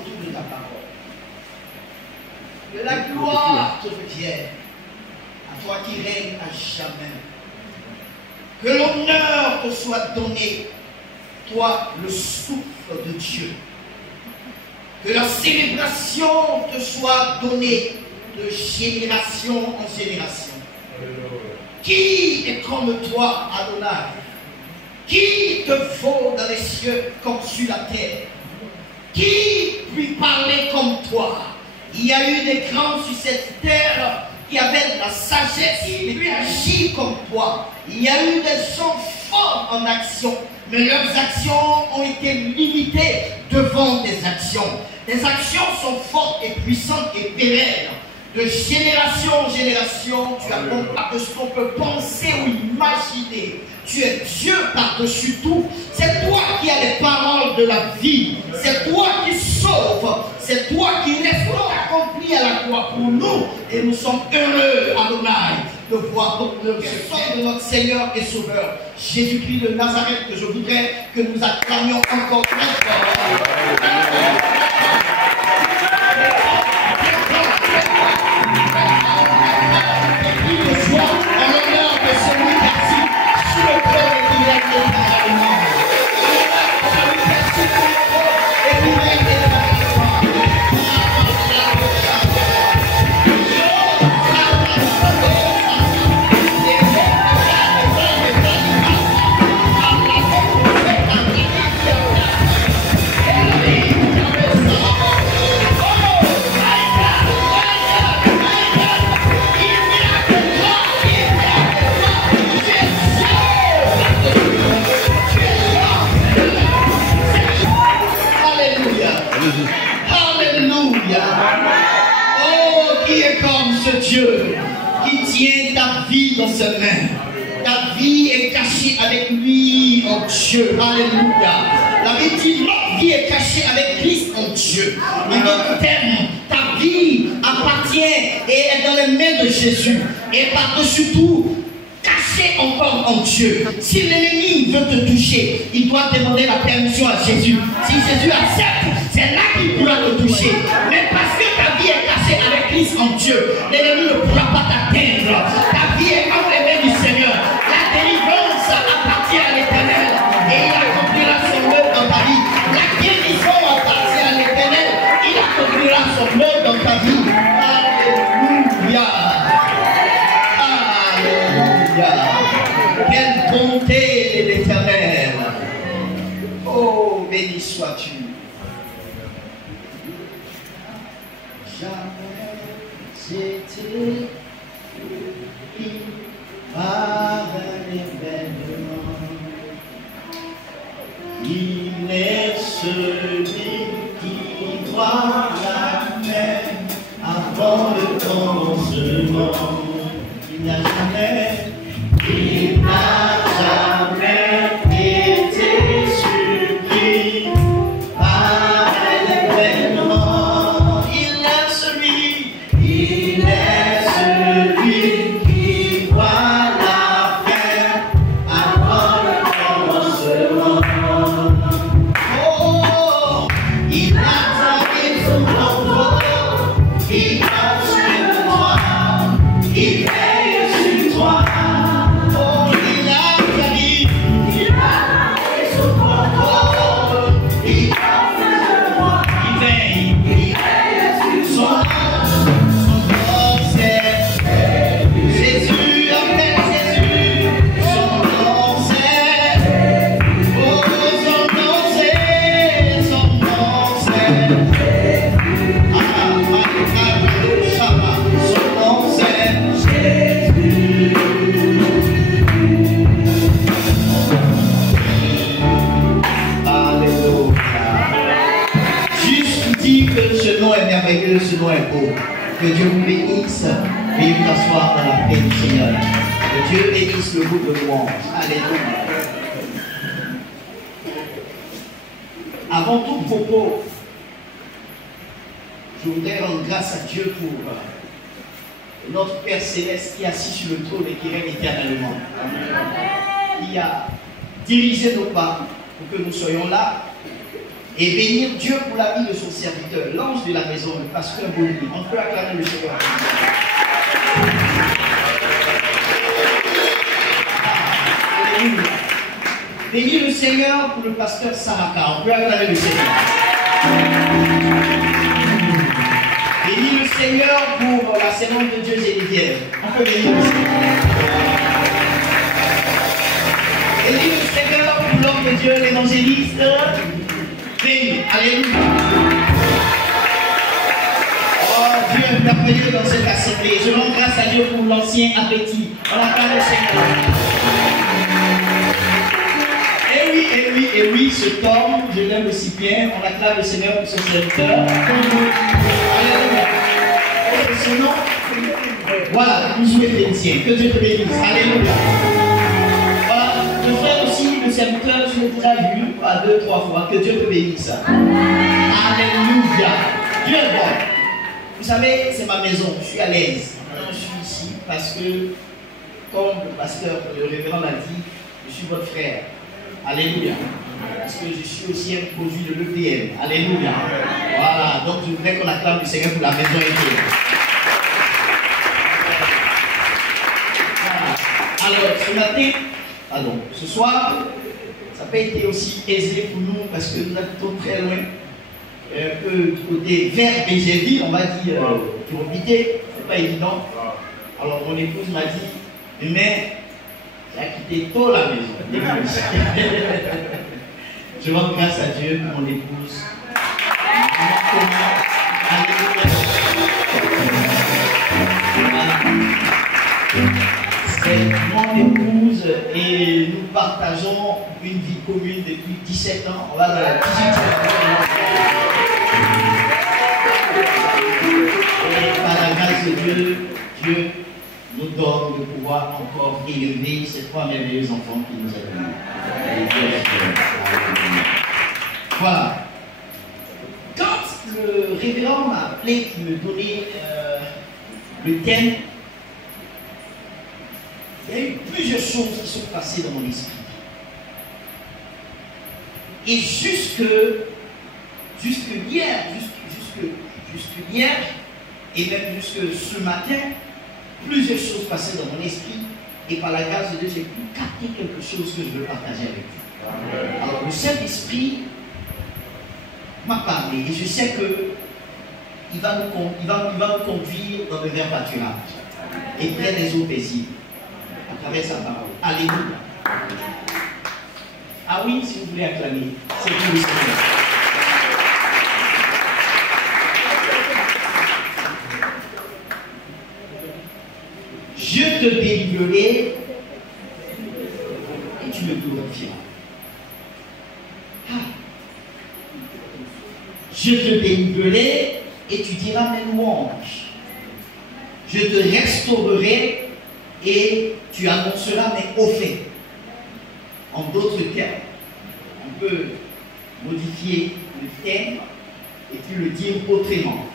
autour de ta parole. Que la gloire te revienne, à toi qui règnes à jamais. Que l'honneur te soit donné, toi le souffle de Dieu. Que la célébration te soit donnée de génération en génération. Qui est comme toi, Adonai? Qui te vaut dans les cieux comme sur la terre? Qui peut parler comme toi? Il y a eu des grands sur cette terre qui avaient de la sagesse, mais qui agissent comme toi. Il y a eu des gens forts en action, mais leurs actions ont été limitées devant des actions. Tes actions sont fortes et puissantes et pérennes. De génération en génération, tu as pas de ce qu'on peut penser ou imaginer. Tu es Dieu par-dessus tout. C'est toi qui as les paroles de la vie. C'est toi qui sauves. C'est toi qui laisses tout accompli à la croix pour nous. Et nous sommes heureux, Adonai, de voir le sang de notre Seigneur et Sauveur, Jésus-Christ de Nazareth, que je voudrais que nous acclamions encore très fort. Dieu qui tient ta vie dans ses mains. Ta vie est cachée avec lui en Dieu. Alléluia. La Bible dit notre vie est cachée avec Christ en Dieu. En d'autres termes, ta vie appartient et est dans les mains de Jésus. Et par-dessus tout, cachée encore en Dieu. Si l'ennemi veut te toucher, il doit demander la permission à Jésus. Si Jésus accepte, c'est là qu'il pourra te toucher. Mais parce que ta vie est cachée avec Christ en Dieu, l'ennemi ne pourra pas t'atteindre. Ta vie est entre les mains du Seigneur. La délivrance appartient à l'Éternel et il accomplira son œuvre dans ta vie. La guérison appartient à l'Éternel, il accomplira son œuvre dans ta vie. Alléluia. Alléluia. Quelle bonté l'Éternel. Oh, béni sois-tu. Jamais j'étais par un événement. Il est celui qui doit la main avant le commencement. Il n'a jamais été surpris par un événement. Il est celui qui voit la fin avant le commencement. Oh, il a travaillé son contrôle, il a sur toi, il veille sur toi. Oh, il a travaillé son contrôle, il a sur toi, il veille sur son nom c'est Jésus, appelle Jésus, son nom c'est, oh son nom c'est, son nom c'est, ah, Maïka, Shama, son nom c'est Jésus. Alléluia. Juste dire que ce nom est merveilleux, ce nom est beau. Que Dieu vous bénisse. Veuillez vous asseoir dans la paix du Seigneur. Que Dieu bénisse le groupe de louange. Alléluia. Avant tout propos, je voudrais rendre grâce à Dieu pour notre Père Céleste qui est assis sur le trône et qui règne éternellement. Qui a dirigé nos pas pour que nous soyons là et bénir Dieu pour la vie de son serviteur, l'ange de la maison, le pasteur Boni. On peut acclamer le Seigneur. Alléluia. Bénis le Seigneur pour le pasteur Saraka. On peut acclamer le Seigneur. Bénis le Seigneur pour la servante de Dieu Généviève. On peut bénir le Seigneur. Bénis le Seigneur pour l'homme de Dieu, l'évangéliste. Bénis. Alléluia. Oh, Dieu est merveilleux dans cette assemblée. Je rends grâce à Dieu pour l'ancien appétit. On acclame le Seigneur. Et oui, ce Tom, je l'aime aussi bien. On acclame le Seigneur pour son serviteur. Alléluia. Sinon, voilà, nous jouons chrétiens. Que Dieu te bénisse. Alléluia. Voilà, je fais aussi le serviteur, je l'ai déjà vu à 2-3 fois. Que Dieu te bénisse. Alléluia. Dieu est bon. Vous savez, c'est ma maison. Je suis à l'aise. Maintenant, je suis ici parce que, comme le pasteur, le révérend l'a dit, je suis votre frère. Alléluia. Parce que je suis aussi un produit de l'EPM. Alléluia. Voilà. Donc je voudrais qu'on acclame le Seigneur pour la maison entière. Voilà. Alors ce matin, pardon, ce soir, ça n'a pas été aussi aisé pour nous parce que nous habitons très loin. Un peu du côté vers Bézéville, on m'a dit, Turbité, c'est pas évident. Alors mon épouse m'a dit, mais j'ai quitté tôt la maison. Je rends grâce à Dieu pour mon épouse. C'est mon épouse et nous partageons une vie commune depuis 17 ans. On va dans la 18e année. Et par la grâce de Dieu, Dieu nous donne de pouvoir encore élever ces 3 merveilleux enfants qui nous a donnés. Voilà. Quand le révérend m'a appelé pour me donner le thème, il y a eu plusieurs choses qui sont passées dans mon esprit. Et jusque hier, et même jusque ce matin, plusieurs choses passaient dans mon esprit et par la grâce de Dieu, j'ai pu capter quelque chose que je veux partager avec vous. Alors le Saint-Esprit m'a parlé et je sais qu'il va nous conduire dans le vers pâturage et près des eaux paisibles à travers sa parole. Alléluia. Ah oui, si vous voulez acclamer, c'est pour le Seigneur. Je te délivrerai et tu me glorifieras. Je te délivrerai et tu diras mes louanges. Je te restaurerai et tu annonceras mes hauts faits. En d'autres termes, on peut modifier le thème et puis le dire autrement.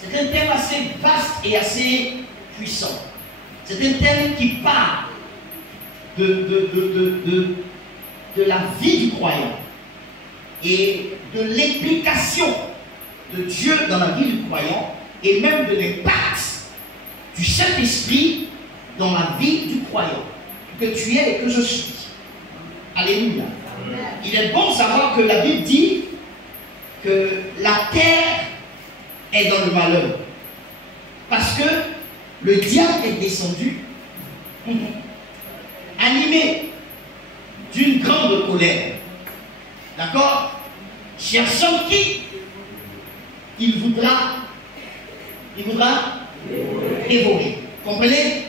C'est un thème assez vaste et assez puissant. C'est un thème qui parle de la vie du croyant et de l'implication de Dieu dans la vie du croyant et même de l'impact du Saint-Esprit dans la vie du croyant que tu es et que je suis. Alléluia. Il est bon de savoir que la Bible dit que la terre est dans le malheur parce que le diable est descendu animé d'une grande colère. D'accord? Cherchant qui il voudra dévorer. Comprenez?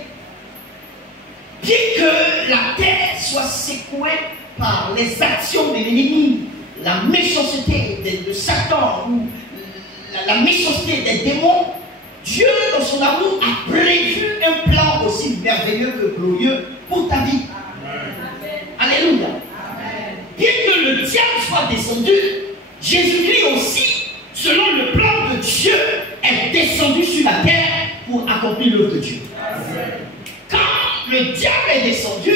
Bien que la terre soit secouée par les actions de l'ennemi, la méchanceté de Satan ou la méchanceté des démons, Dieu, dans son amour, a prévu un plan aussi merveilleux que glorieux pour ta vie. Amen. Alléluia. Amen. Bien que le diable soit descendu, Jésus-Christ aussi, selon le plan de Dieu, est descendu sur la terre pour accomplir l'œuvre de Dieu. Amen. Quand le diable est descendu,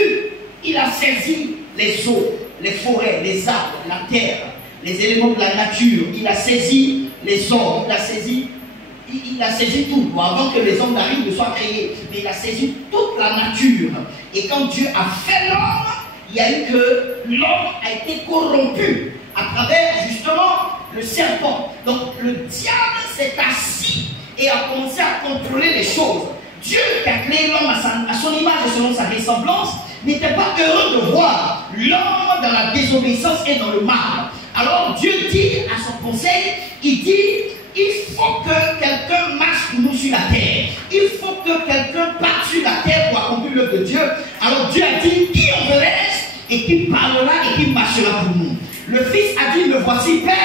il a saisi les eaux, les forêts, les arbres, la terre, les éléments de la nature, il a saisi les hommes, il a saisi tout. Bon, avant que les hommes n'arrivent, ne soient créés, mais il a saisi toute la nature. Et quand Dieu a fait l'homme, il y a eu que l'homme a été corrompu à travers justement le serpent. Donc le diable s'est assis et a commencé à contrôler les choses. Dieu qui a créé l'homme à son image et selon sa ressemblance n'était pas heureux de voir l'homme dans la désobéissance et dans le mal. Alors Dieu dit à son conseil, il dit, il faut que quelqu'un marche pour nous sur la terre. Il faut que quelqu'un parte sur la terre pour accomplir l'œuvre de Dieu. Alors Dieu a dit, qui enverrai-je et qui parlera et qui marchera pour nous. Le Fils a dit, me voici Père,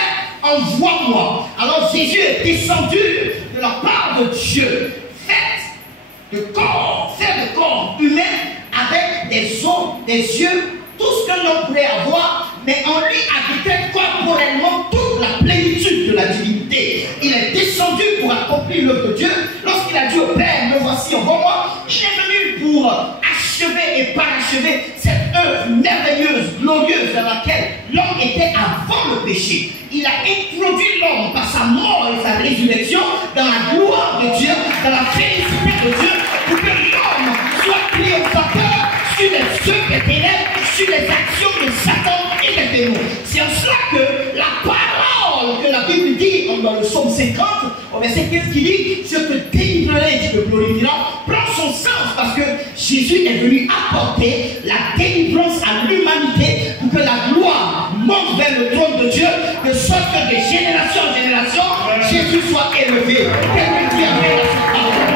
envoie-moi. Alors Jésus est descendu de la part de Dieu, fait de corps humain avec des os, des yeux, tout ce que l'homme pouvait avoir, mais en lui habitait corporellement toute la plénitude de la divinité. Il est descendu pour accomplir l'œuvre de Dieu. Lorsqu'il a dit au Père, me voici, envoie-moi, il est venu pour achever et parachever cette œuvre merveilleuse, glorieuse dans laquelle l'homme était avant le péché. Il a introduit l'homme par sa mort et sa résurrection dans la gloire de Dieu, dans la félicité de Dieu, pour que l'homme soit triomphateur sur les œuvres des ténèbres, sur les actions de Satan et des démons. C'est en cela que la parole que la Bible dit dans le psaume 50, au verset 15 qui dit, je te délivrerai, tu te glorifieras, prend son sens parce que Jésus est venu apporter la délivrance à l'humanité pour que la gloire monte vers le trône de Dieu, de sorte que de génération en génération, Jésus soit élevé. Quelqu'un dit amen à cette parole.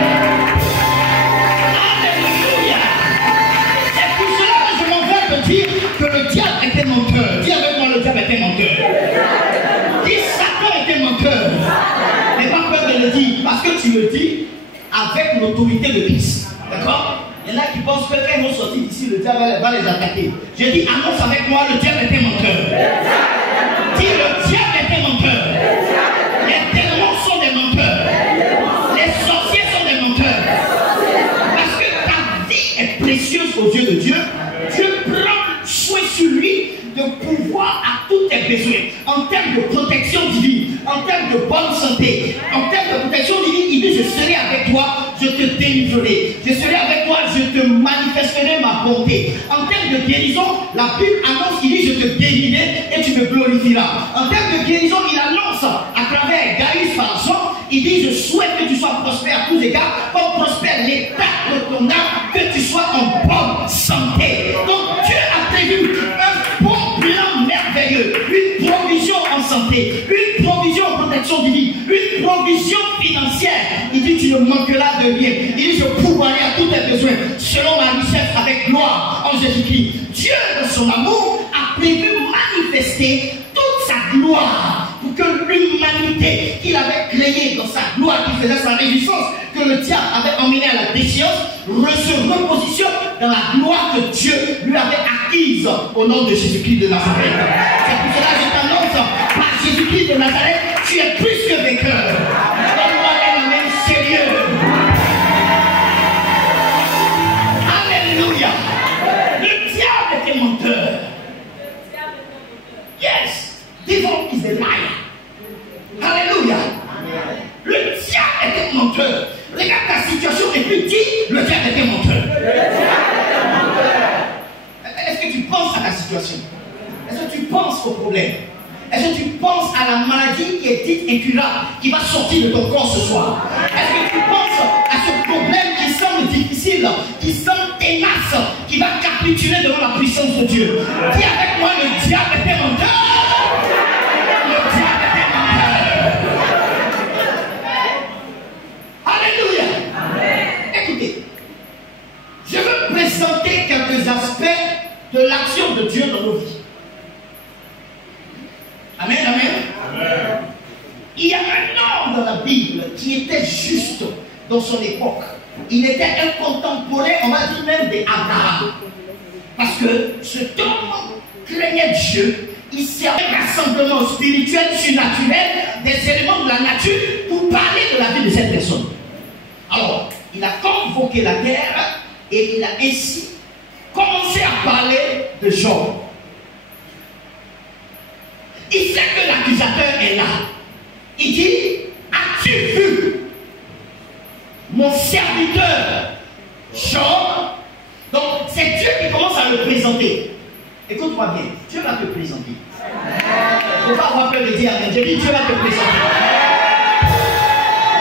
Dire que le diable était menteur. Dis avec moi, le diable était menteur. Dis Satan était menteur. N'aie pas peur de le dire, parce que tu le dis avec l'autorité de Christ. D'accord? Il y en a qui pensent que quand ils vont sortir d'ici, le diable va les attaquer. Je dis, annonce avec moi, le diable était menteur. Dis, le diable était menteur. Les démons sont des menteurs. Les sorciers sont des menteurs. Parce que ta vie est précieuse aux yeux de Dieu. Dieu prend soin sur lui de pouvoir à tous tes besoins, en termes de protection divine, en termes de bonne santé, en termes de protection divine. Il dit, je serai avec toi, je te délivrerai, je serai avec toi, je te manifesterai ma bonté. En termes de guérison, la Bible annonce, il dit, je te guérirai et tu me glorifieras. En termes de guérison, il annonce à travers Gaius Parson, il dit, je souhaite que tu sois prospère à tous égards, comme prospère l'état de ton âme, que tu sois en bonne santé. Donc Dieu a prévu un bon plan merveilleux, une provision en santé, une provision en protection divine, une provision financière. Il dit, tu ne manqueras de rien. Il dit, je pourvoirai à tous tes besoins selon ma richesse avec gloire en Jésus-Christ. Dieu, dans son amour, a prévu manifester toute sa gloire pour que l'humanité qu'il avait créée dans sa gloire, qui faisait sa réjouissance, que le diable avait emmené à la déchéance, se repositionne dans la gloire que Dieu lui avait acquise au nom de Jésus-Christ de Nazareth. C'est pour cela que je t'annonce, par Jésus-Christ de Nazareth, tu es plus que vainqueur. Donne-moi un amen sérieux. Alléluia. Le diable était menteur. Yes. Devil is a liar. Alléluia. Le diable était menteur. Regarde ta situation et puis dis, le diable était menteur. Est-ce que tu penses à ta situation? Est-ce que tu penses au problème? Est-ce que tu penses à la maladie qui est dite incurable, qui va sortir de ton corps ce soir? Est-ce que tu penses à ce problème qui semble difficile, qui semble tenace, qui va capituler devant la puissance de Dieu? Dis avec moi, le diable était menteur. Le diable était menteur. Alléluia. Écoutez, je veux présenter quelques aspects de l'action de Dieu dans nos vies. Amen, amen. Amen. Il y a un homme dans la Bible qui était juste dans son époque. Il était un contemporain, on va dire même d'Abraham. Parce que cet homme craignait Dieu. Il servait rassemblement spirituel, surnaturel, des éléments de la nature pour parler de la vie de cette personne. Alors, il a convoqué la terre et il a ainsi commencé à parler de Job. Il s'est le présenter. Écoute-moi bien, Dieu va te présenter. Il ne faut pas avoir peur de dire amen. J'ai dit Dieu va te présenter.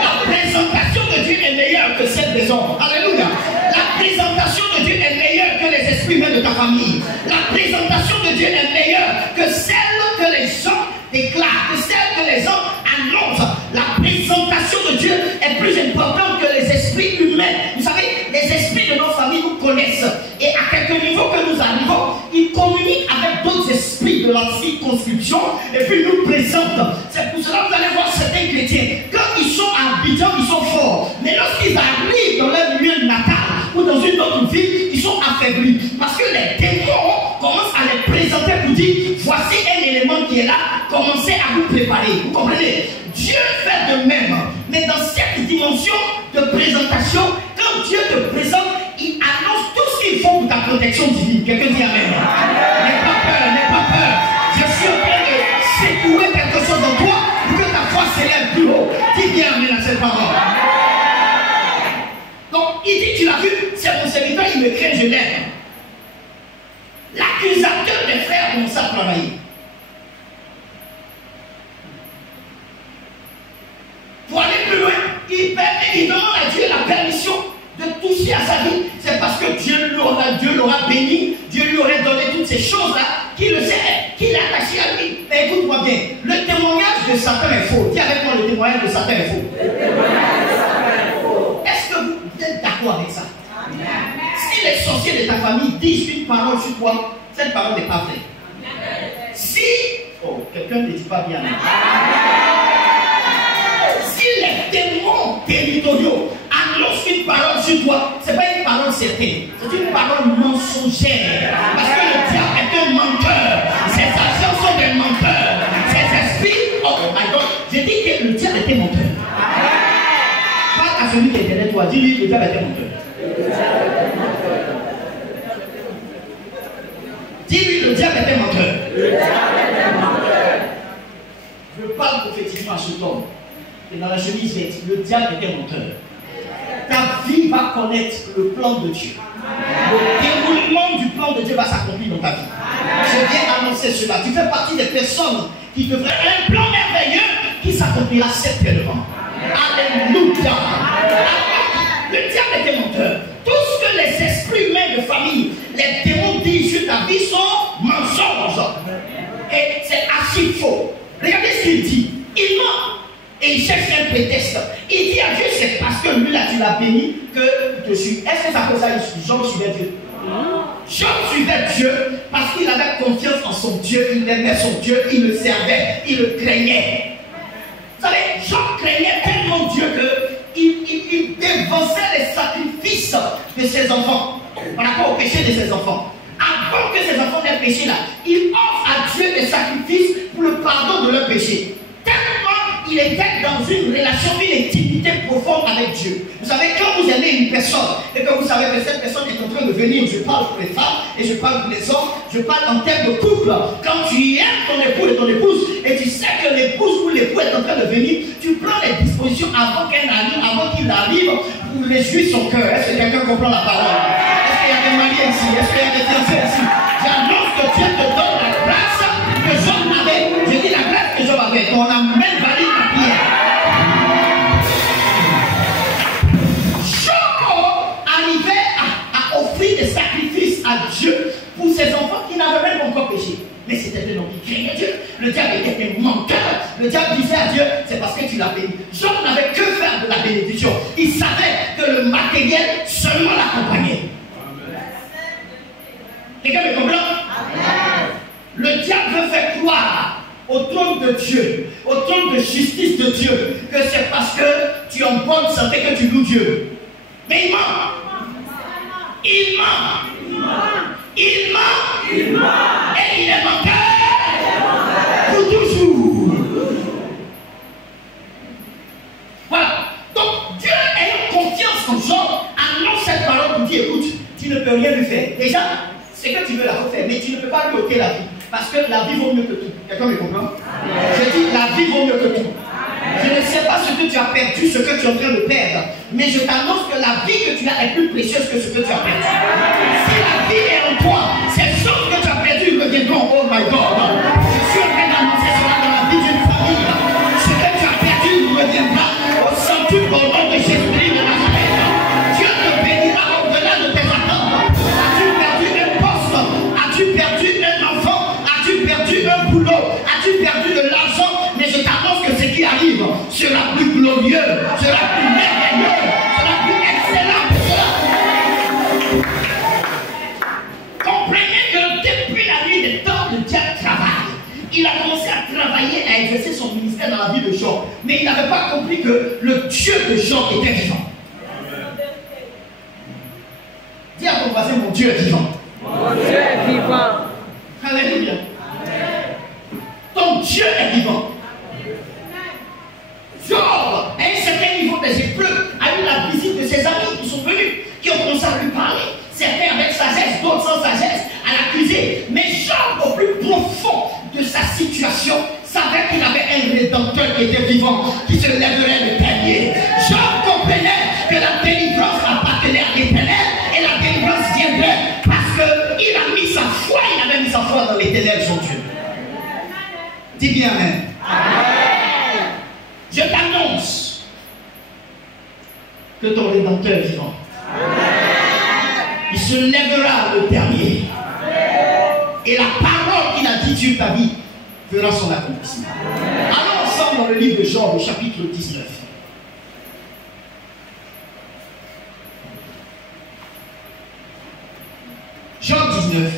La présentation de Dieu est meilleure que celle des hommes. Alléluia. La présentation de Dieu est meilleure que les esprits humains de ta famille. La présentation de Dieu est meilleure que celle que les gens déclarent, que celle que les hommes annoncent. La présentation de Dieu est plus importante que les esprits humains. Vous savez, les esprits de nos familles nous connaissent. Et à quelque niveau que nous arrivons, ils communiquent avec d'autres esprits de la circonscription et puis nous présentent. C'est pour cela que vous allez voir certains chrétiens. Quand ils sont à Abidjan, ils sont forts. Mais lorsqu'ils arrivent dans leur lieu natal ou dans une autre ville, ils sont affaiblis. Parce que les démons commencent à les présenter pour dire, voici un élément qui est là, commencez à vous préparer. Vous comprenez? Dieu fait de même. Mais dans cette dimension de présentation, quand Dieu te présente, il annonce tout ce qu'il faut pour ta protection divine. Quelqu'un dit amen. N'aie pas peur, n'aie pas peur. Je suis en train de secouer quelque chose en toi pour que ta foi s'élève plus haut. Dis bien amen à cette parole. Donc, il dit, tu l'as vu, c'est mon serviteur, il me craint, je l'aime. L'accusateur des frères commence à travailler. Pour aller plus loin, il demande à Dieu la permission de toucher à sa vie. C'est parce que Dieu l'aura béni, Dieu lui aurait donné toutes ces choses-là, qu'il le sait, qu'il est attaché à lui. Mais écoute-moi bien, le témoignage de Satan est faux. Dis avec moi, le témoignage de Satan est faux. Est-ce que vous êtes d'accord avec ça? Amen. Si les sorciers de ta famille disent une parole sur toi, cette parole n'est pas vraie. Si, quelqu'un ne dit pas bien. Si les démons territoriaux annoncent une parole sur toi, ce n'est pas une parole certaine, c'est une parole mensongère. Parce que le diable est un menteur. Ses agents sont des menteurs. Ses esprits, oh my God, j'ai dit que le diable était menteur. Pas à celui qui est derrière toi, dis-lui, le diable était menteur. Dis-lui, le diable était menteur. Je parle prophétiquement à cet homme. Et dans la chemise verte, le diable était menteur. Ta vie va connaître le plan de Dieu. Le déroulement du plan de Dieu va s'accomplir dans ta vie. Je viens annoncer cela. Tu fais partie des personnes qui devraient un plan merveilleux qui s'accomplira certainement. Alléluia. Le diable était menteur. Tout ce que les esprits humains de famille, les démons disent sur ta vie sont mensonges. Et c'est assez faux. Regardez ce qu'il dit. Il ment. Et il cherche un prétexte. Il dit à Dieu, c'est parce que lui là, tu l'as béni que je suis. Est-ce que ça cause ça, Job suivait Dieu? Job suivait Dieu parce qu'il avait confiance en son Dieu, il aimait son Dieu, il le servait, il le craignait. Vous savez, Job craignait tellement Dieu qu'il dévançait les sacrifices de ses enfants par rapport au péché de ses enfants. Avant que ses enfants n'aient péché là, il offre à Dieu des sacrifices pour le pardon de leurs péchés. Tellement il était dans une relation, une intimité profonde avec Dieu. Vous savez, quand vous aimez une personne et que vous savez que cette personne est en train de venir, je parle pour les femmes et je parle pour les hommes, je parle en termes de couple. Quand tu aimes ton époux et ton épouse et tu sais que l'épouse ou l'époux est en train de venir, tu prends les dispositions avant qu'elle arrive, avant qu'il arrive pour réjouir son cœur. Est-ce que quelqu'un comprend la parole? Est-ce qu'il y a des mariés ici? Est-ce qu'il y a des fiancés ici? J'annonce que Dieu te donne la grâce que Job avait. Je dis la grâce que Job avait. On a même validé la prière. Job arrivait à offrir des sacrifices à Dieu pour ses enfants qui n'avaient même encore péché. Mais c'était un homme qui craignait Dieu. Le diable était un menteur. Le diable disait à Dieu, c'est parce que tu l'as béni. Job n'avait que faire de la bénédiction. Il savait que le matériel seulement l'accompagnait. Quelqu'un me comprend? Le diable veut faire croire au trône de Dieu, au trône de justice de Dieu, que c'est parce que tu es en bonne santé que tu loues Dieu. Mais il ment. Il ment. Il ment. Il ment. Et il est menteur pour toujours. Voilà. Donc Dieu ayant confiance en Job, annonce cette parole pour dire, écoute, tu ne peux rien lui faire. Déjà, c'est que tu veux la refaire, mais tu ne peux pas lui ôter la vie. Parce que la vie vaut mieux que tout. Quelqu'un me comprend? Je dis, la vie vaut mieux que tout. Je ne sais pas ce que tu as perdu, ce que tu es en train de perdre. Mais je t'annonce que la vie que tu as est plus précieuse que ce que tu as perdu. Si la vie est en toi, il a commencé à travailler, à exercer son ministère dans la vie de Job. Mais il n'avait pas compris que le Dieu de Job était vivant. Dis à ton voisin, mon Dieu est vivant. Mon Dieu est vivant. Alléluia. Ton Dieu est vivant. Job, à un certain niveau des épreuves, a eu la visite de ses amis qui sont venus, qui ont commencé à lui parler. Certains avec sagesse, d'autres sans sagesse, à l'accuser. Mais Job, au plus profond de sa situation, savait qu'il avait un rédempteur qui était vivant, qui se lèverait le dernier. Job comprenait que la délivrance appartenait à l'Éternel et la délivrance viendrait parce qu'il a mis sa foi, il avait mis sa foi dans l'Éternel, son Dieu. Dis bien amen. Amen. Je t'annonce que ton rédempteur est vivant. Amen. Il se lèvera le dernier. Et la parole qu'il a dit sur ta vie fera son accomplissement. Allons ensemble dans le livre de Job, au chapitre 19. Job 19.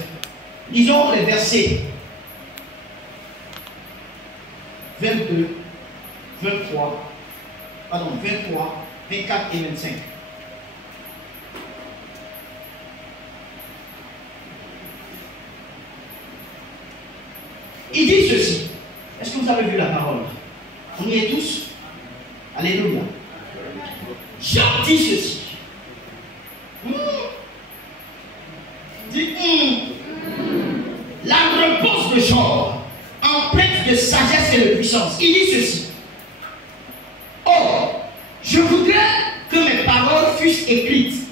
Lisons les versets 22, 23, 24 et 25. Il dit ceci. Est-ce que vous avez vu la parole? On y est tous? Alléluia. Job dit ceci. La réponse de Job, empreinte de sagesse et de puissance. Il dit ceci. Oh, je voudrais que mes paroles fussent écrites,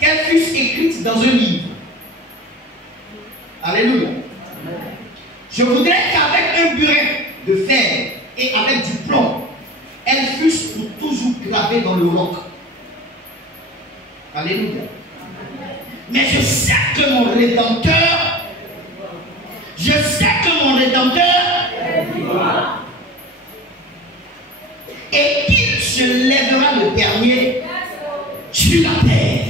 qu'elles fussent écrites dans un livre. Alléluia. Je voudrais qu'avec un burin de fer et avec du plomb, elles fussent pour toujours gravées dans le roc. Alléluia. Mais je sais que mon Rédempteur, est vivant. Et qu'il se lèvera le dernier sur la terre.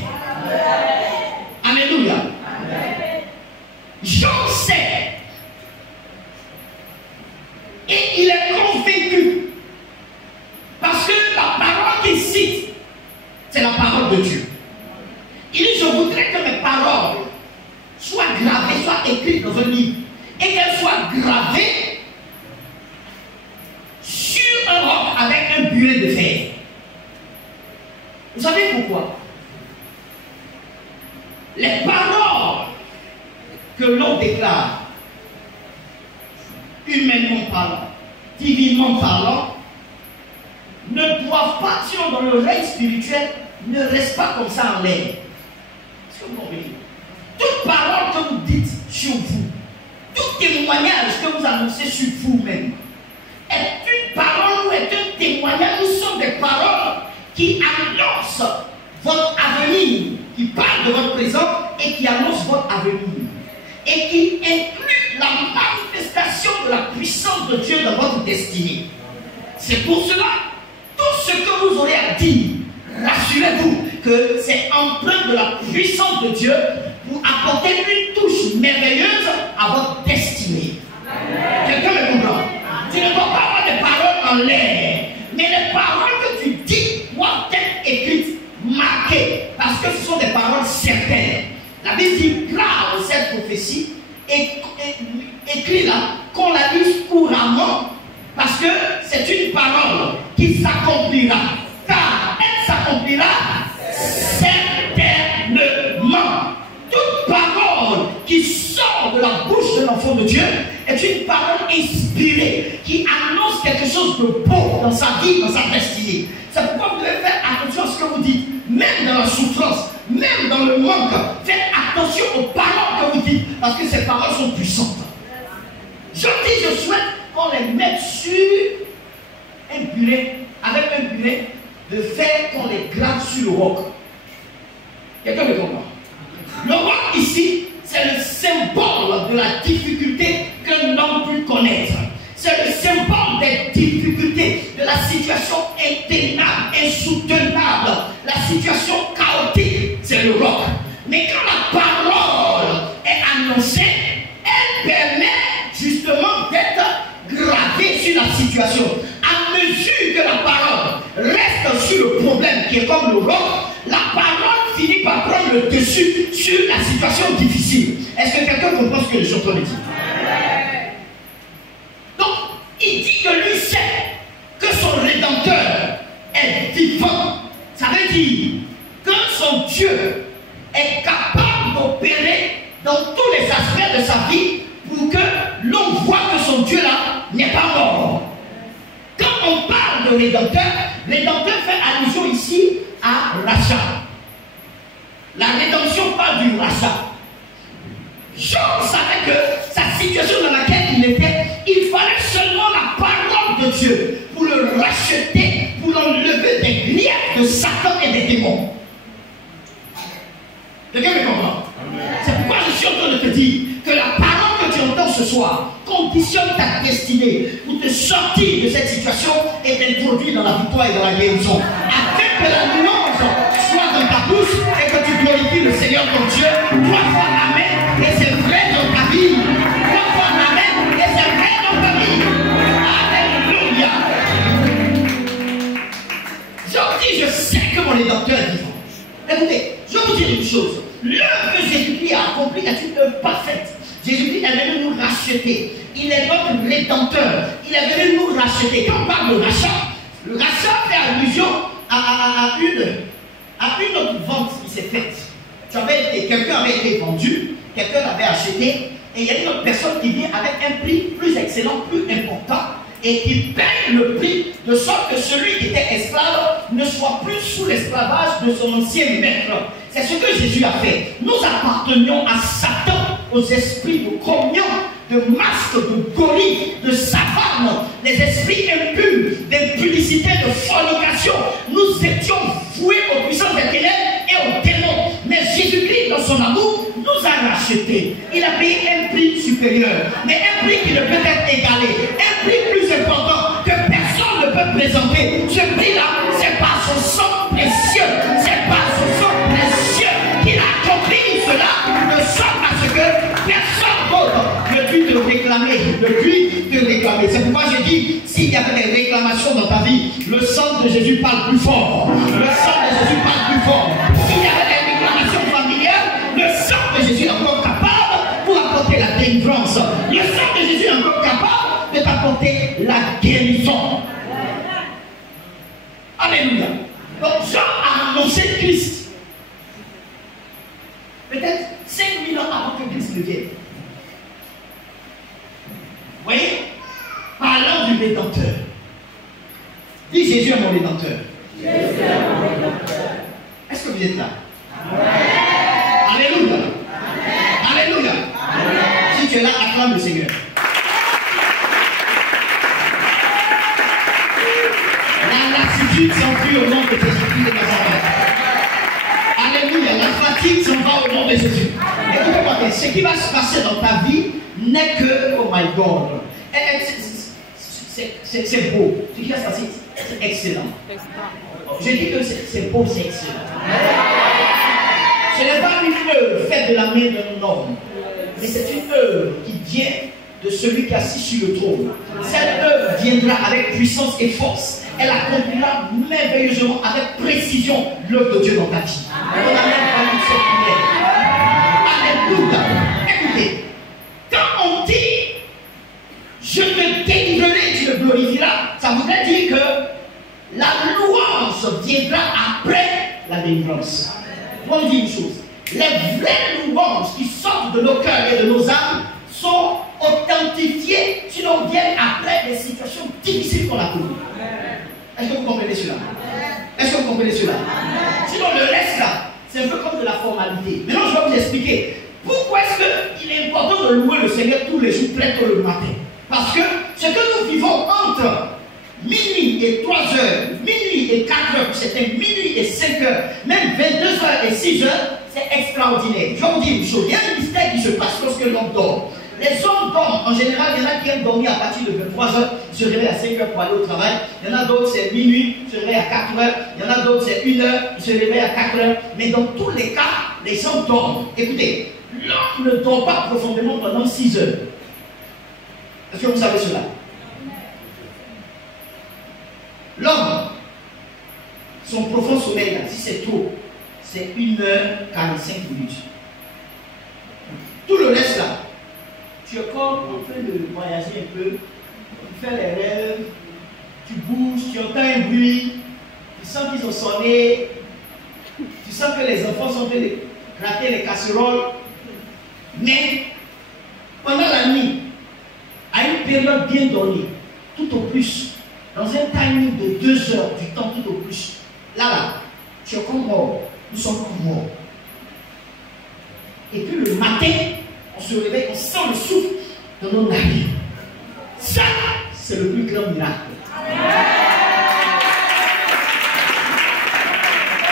Alléluia. J'en sais. Et il est convaincu. Parce que la parole qu'il cite, c'est la parole de Dieu. Il dit, je voudrais que mes paroles soient gravées, soient écrites dans un livre. Et qu'elles soient gravées sur un roc avec un burin de fer. Vous savez pourquoi? Les paroles que l'on déclare, humainement parlant, divinement parlant, ne doivent pas, si on dans le règne spirituel, ne reste pas comme ça en l'air. Est-ce que vous comprenez? Toute parole que vous dites sur vous, tout témoignage que vous annoncez sur vous-même, est une parole ou est un témoignage, ou sont des paroles qui annoncent votre avenir, qui parlent de votre présent et qui annoncent votre avenir. Et qui inclut la manifestation de la puissance de Dieu dans votre destinée. C'est pour cela, tout ce que vous aurez à dire, rassurez-vous que c'est empreint de la puissance de Dieu pour apporter une touche merveilleuse à votre destinée. Quelqu'un me comprend? Tu ne dois pas avoir des paroles en l'air, mais les paroles que tu dis doivent être écrites, marquées, parce que ce sont des paroles certaines. La Bible dit, grave cette prophétie, et écrit-la, qu'on la lise couramment, parce que c'est une parole qui s'accomplira. Car elle s'accomplira certainement. Toute parole qui sort de la bouche de l'enfant de Dieu est une parole inspirée, qui annonce quelque chose de beau dans sa vie, dans sa destinée. C'est pourquoi vous devez faire attention à ce que vous dites, même dans la souffrance, même dans le manque. Faites attention aux paroles que vous dites, parce que ces paroles sont puissantes. Je dis, je souhaite qu'on les mette sur un burin, avec un burin de fer, qu'on les grave sur le roc. Quelqu'un me comprend? Le roc ici, c'est le symbole de la difficulté que l'homme peut connaître. C'est le symbole des difficultés, de la situation intenable, insoutenable, la situation chaotique, c'est le roc. Mais quand la parole est annoncée, elle permet justement situation, à mesure que la parole reste sur le problème qui est comme le roc, la parole finit par prendre le dessus sur la situation difficile. Est-ce que quelqu'un comprend ce que je suis en train de dire? Donc, il dit que lui sait que son Rédempteur est vivant. Ça veut dire que son Dieu est capable d'opérer dans tous les aspects de sa vie pour que l'on voit que son Dieu là n'est pas mort. Quand on parle de Rédempteur fait allusion ici à rachat. La rédemption parle du rachat. Job savait que sa situation dans laquelle il était, il fallait seulement la parole de Dieu pour le racheter, pour l'enlever des griefs de Satan et des démons. Quelqu'un me comprend? C'est pourquoi je suis en train de te dire que la parole que tu entends ce soir conditionne ta destinée pour te sortir de cette situation et t'introduire dans la victoire et dans la guérison. Afin que la louange soit dans ta bouche et que tu glorifies le Seigneur ton Dieu. 3 fois Amen et c'est vrai dans ta vie. 3 fois Amen et c'est vrai dans ta vie. Alléluia. Je dis, je sais que mon Rédempteur est vivant. Écoutez, je vais vous dire une chose. L'œuvre que Jésus-Christ a accomplie est une œuvre parfaite. Jésus-Christ est venu nous racheter. Il est notre Rédempteur. Il est venu nous racheter. Quand on parle de rachat, le rachat fait allusion à une autre vente qui s'est faite. Quelqu'un avait été vendu, quelqu'un l'avait acheté, et il y a une autre personne qui vient avec un prix plus excellent, plus important, et qui paye le prix de sorte que celui qui était esclave ne soit plus sous l'esclavage de son ancien maître. C'est ce que Jésus a fait. Nous appartenions à Satan, aux esprits de communion, de masque, de golie, de savane, des esprits impurs, d'impudicité, de fornication. Nous étions voués aux puissances des ténèbres et aux démons. Mais Jésus-Christ, dans son amour, nous a rachetés. Il a payé un prix supérieur, mais un prix qui ne peut être égalé, un prix plus important que personne ne peut présenter. Ce prix-là, c'est par son sang précieux, c'est par son sang précieux qu'il a accompli cela, de sorte à ce que personne d'autre ne puisse te réclamer, C'est pourquoi je dis, s'il y avait des réclamations dans ta vie, le sang de Jésus parle plus fort. Le sang de Jésus parle plus fort. S'il y avait des réclamations familiales, le sang de Jésus est encore capable pour apporter la délivrance. Le sang de Jésus est encore capable de t'apporter la guérison. Alléluia. Donc Jean a annoncé Christ. Peut-être 5000 ans avant que Christ ne vienne. Vous voyez? Parlant du Rédempteur. Dis Jésus est mon Rédempteur. Jésus est mon Rédempteur. Est-ce que vous êtes là? Amen. Alléluia. Amen. Alléluia. Amen. Si tu es là, acclame le Seigneur. La lassitude s'enfuit au nom de Jésus-Christ de Nazareth. Alléluia. La fatigue s'en va au nom de Jésus. Écoutez-moi, ce qui va se passer dans ta vie n'est que, oh my God, c'est beau. Ce qui va se passer, c'est excellent. Je dis que c'est beau, c'est excellent. Ce n'est pas une œuvre faite de la main d'un homme, mais c'est une œuvre qui vient de celui qui est assis sur le trône. Cette œuvre viendra avec puissance et force. Elle accomplira merveilleusement, avec précision, l'œuvre de Dieu dans ta vie. On a même parlé de cette lumière. Alléluia. Écoutez, quand on dit je te délivrerai, tu le glorifieras, ça voudrait dire que la louange viendra après la délivrance. On dit une chose, les vraies louanges qui sortent de nos cœurs et de nos âmes sont authentifiées, sinon viennent après des situations difficiles qu'on a connues. Est-ce que vous comprenez cela? Est-ce que vous comprenez cela? Sinon le reste là, c'est un peu comme de la formalité. Maintenant je vais vous expliquer pourquoi est-ce qu'il est important de louer le Seigneur tous les jours, très tôt le matin. Parce que ce que nous vivons entre minuit et 3 heures, minuit et 4 heures, c'était minuit et 5 heures, même 22 heures et 6 heures, c'est extraordinaire. Je vais vous dire une chose, il y a un mystère qui se passe lorsque l'homme dort. Les hommes dorment, en général, il y en a qui aiment dormir à partir de 23 heures, ils se réveillent à 5 heures pour aller au travail. Il y en a d'autres, c'est minuit, ils se réveillent à 4 heures. Il y en a d'autres, c'est 1 heure, ils se réveillent à 4 heures. Mais dans tous les cas, les hommes dorment. Écoutez, l'homme ne dort pas profondément pendant 6 heures. Est-ce que vous savez cela? L'homme, son profond sommeil, là, si c'est trop, c'est 1h45 minutes. Tout le reste là, tu es comme en train de voyager un peu, tu fais les rêves, tu bouges, tu entends un bruit, tu sens qu'ils ont sonné, tu sens que les enfants sont en train de gratter les casseroles. Mais pendant la nuit, à une période bien donnée, tout au plus, dans un timing de 2 heures du temps tout au plus, là, tu es comme mort, nous sommes comme morts. Et puis le matin, on se réveille, on sent le souffle dans nos narines. Ça, c'est le plus grand miracle.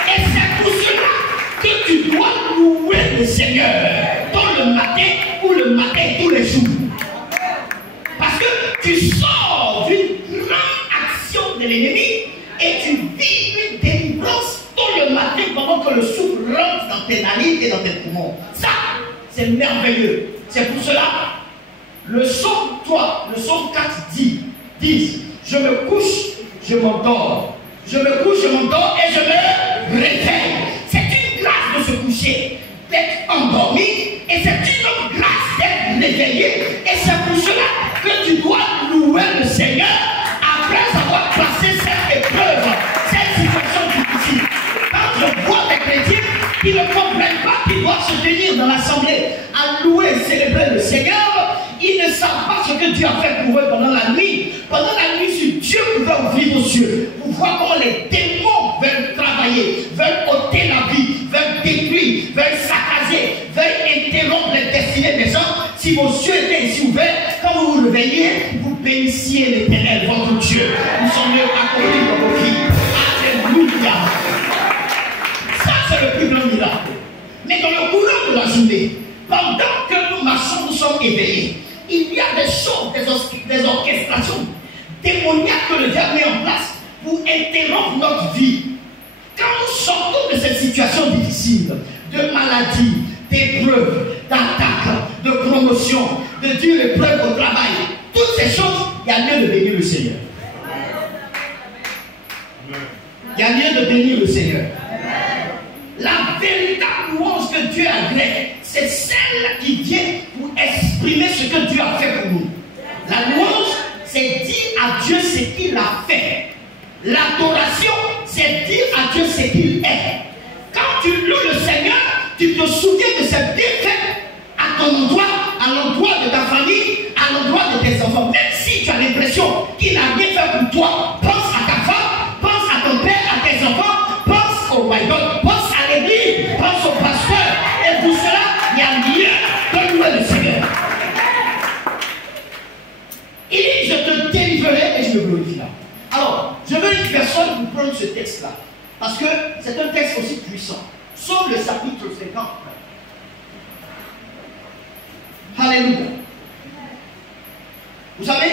Et c'est pour cela que tu dois louer le Seigneur, tôt le matin ou le matin tous les jours. Parce que tu sors d'une grande action de l'ennemi et tu vis une délivrance tôt le matin pendant que le souffle rentre dans tes narines et dans tes poumons. Ça, c'est merveilleux. C'est pour cela, le psaume 3, le psaume 4 disent, je me couche, je m'endors. Je me couche, je m'endors et je me réveille. C'est une grâce de se coucher, d'être endormi, et c'est une autre grâce d'être réveillé. Et c'est pour cela que tu dois louer le Seigneur après avoir passé cette épreuve, cette situation difficile. Quand je vois des chrétiens qui ne comprennent pas qu'ils doivent se tenir dans l'assemblée à louer et célébrer le Seigneur, ils ne savent pas ce que Dieu a fait pour eux pendant la nuit. Pendant la nuit, si Dieu pouvait ouvrir vos yeux, vous voyez comment les démons veulent travailler, veulent ôter la vie, veulent détruire, veulent saccager, veulent interrompre les destinées des gens. Si vos yeux étaient ici ouverts, quand vous vous réveillez, vous bénissiez l'Éternel, votre Dieu. Nous sommes mieux accordés dans vos vies. Alléluia. Ça, c'est le plus grand miracle. Mais dans le courant de la journée, pendant que nous marchons, nous sommes éveillés. Il y a des choses, des orchestrations démoniaques que le diable met en place pour interrompre notre vie. Quand nous sortons de cette situation difficile, de maladie, d'épreuves, d'attaques, de promotion, de dures épreuves au travail, toutes ces choses, il y a lieu de bénir le Seigneur. Il y a lieu de bénir le Seigneur. La véritable louange que Dieu agrée, c'est celle qui vient pour exprimer ce que Dieu a fait pour nous. La louange, c'est dire à Dieu ce qu'il a fait. L'adoration, c'est dire à Dieu ce qu'il est. Quand tu loues le Seigneur, tu te souviens de ses bienfaits à ton endroit, à l'endroit de ta famille, à l'endroit de tes enfants. Même si tu as l'impression qu'il n'a rien fait pour toi, pense à ta femme, pense à ton père, à tes enfants, pense au royaume, pense à l'église, pense au pasteur. Et pour cela, il y a lieu de louer le Seigneur. Il dit, je te délivrerai et je me glorifierai. Alors, je veux une personne pour prendre ce texte-là. Parce que c'est un texte aussi puissant. Sauf le chapitre 50. Alléluia. Vous savez,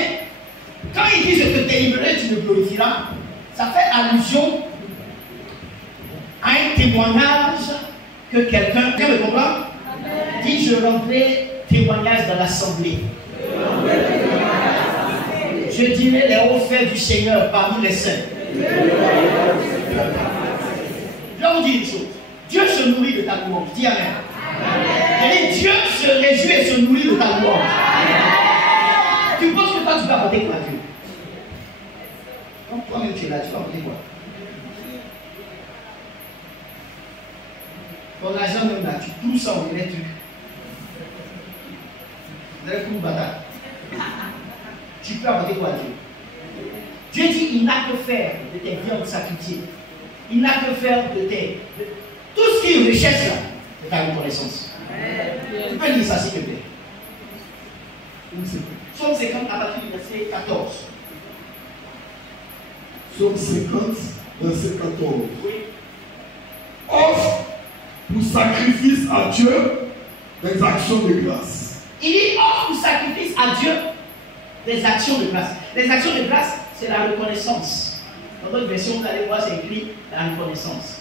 quand il dit je te délivrerai, tu me glorifieras, ça fait allusion à un témoignage que quelqu'un me comprend, dit je rendrai témoignage dans l'assemblée. Je dirai les hauts faits du Seigneur parmi les saints. Je vais vous dire une chose. Dieu se nourrit de ta louange. Dis Amen. Et Dieu se réjouit et se nourrit de ta louange. Tu penses que toi tu vas apporter quoi à Dieu? Quand toi-même tu es là, tu vas apporter quoi? Ton argent même là, tu cloues ça en électrique. Vous avez cloué bataille. Tu peux apporter quoi à Dieu? Dieu dit il n'a que faire de tes viandes sacrifiées. Il n'a que faire de tes... tout ce qui est richesse là, c'est ta reconnaissance. Tu peux lire ça s'il te plaît. Psaume 50 à partir du verset 14. Psaume 50, verset 14. Oui. Offre pour sacrifice à Dieu des actions de grâce. Il dit offre pour sacrifice à Dieu des actions de grâce. Les actions de grâce, c'est la reconnaissance. Dans votre version, vous allez voir, c'est écrit la reconnaissance.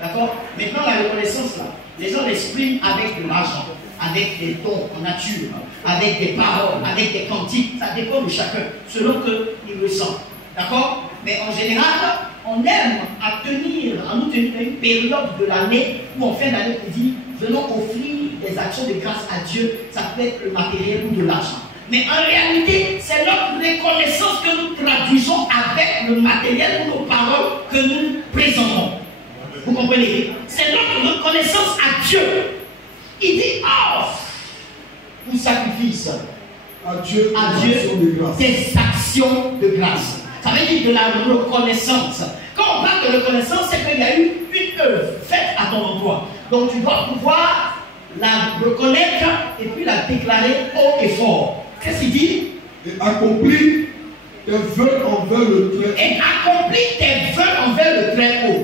D'accord? Maintenant, la reconnaissance, là, les gens l'expriment avec de l'argent, avec des dons en nature, avec des paroles, avec des cantiques. Ça dépend de chacun, selon qu'il ressent. D'accord? Mais en général, on aime à nous tenir à une période de l'année où en fin d'année, on dit, venons offrir des actions de grâce à Dieu. Ça peut être le matériel ou de l'argent. Mais en réalité, c'est notre reconnaissance que nous traduisons avec le matériel ou nos paroles que nous présentons. Vous comprenez? C'est notre reconnaissance à Dieu. Il dit offre ou sacrifice à Dieu des actions de grâce. Ça veut dire de la reconnaissance. Quand on parle de reconnaissance, c'est qu'il y a eu une œuvre faite à ton emploi. Donc tu dois pouvoir la reconnaître et puis la déclarer haut et fort. Qu'est-ce qu'il dit? Et accomplis tes vœux envers le Très Haut. Et accomplis tes vœux envers le Très Haut.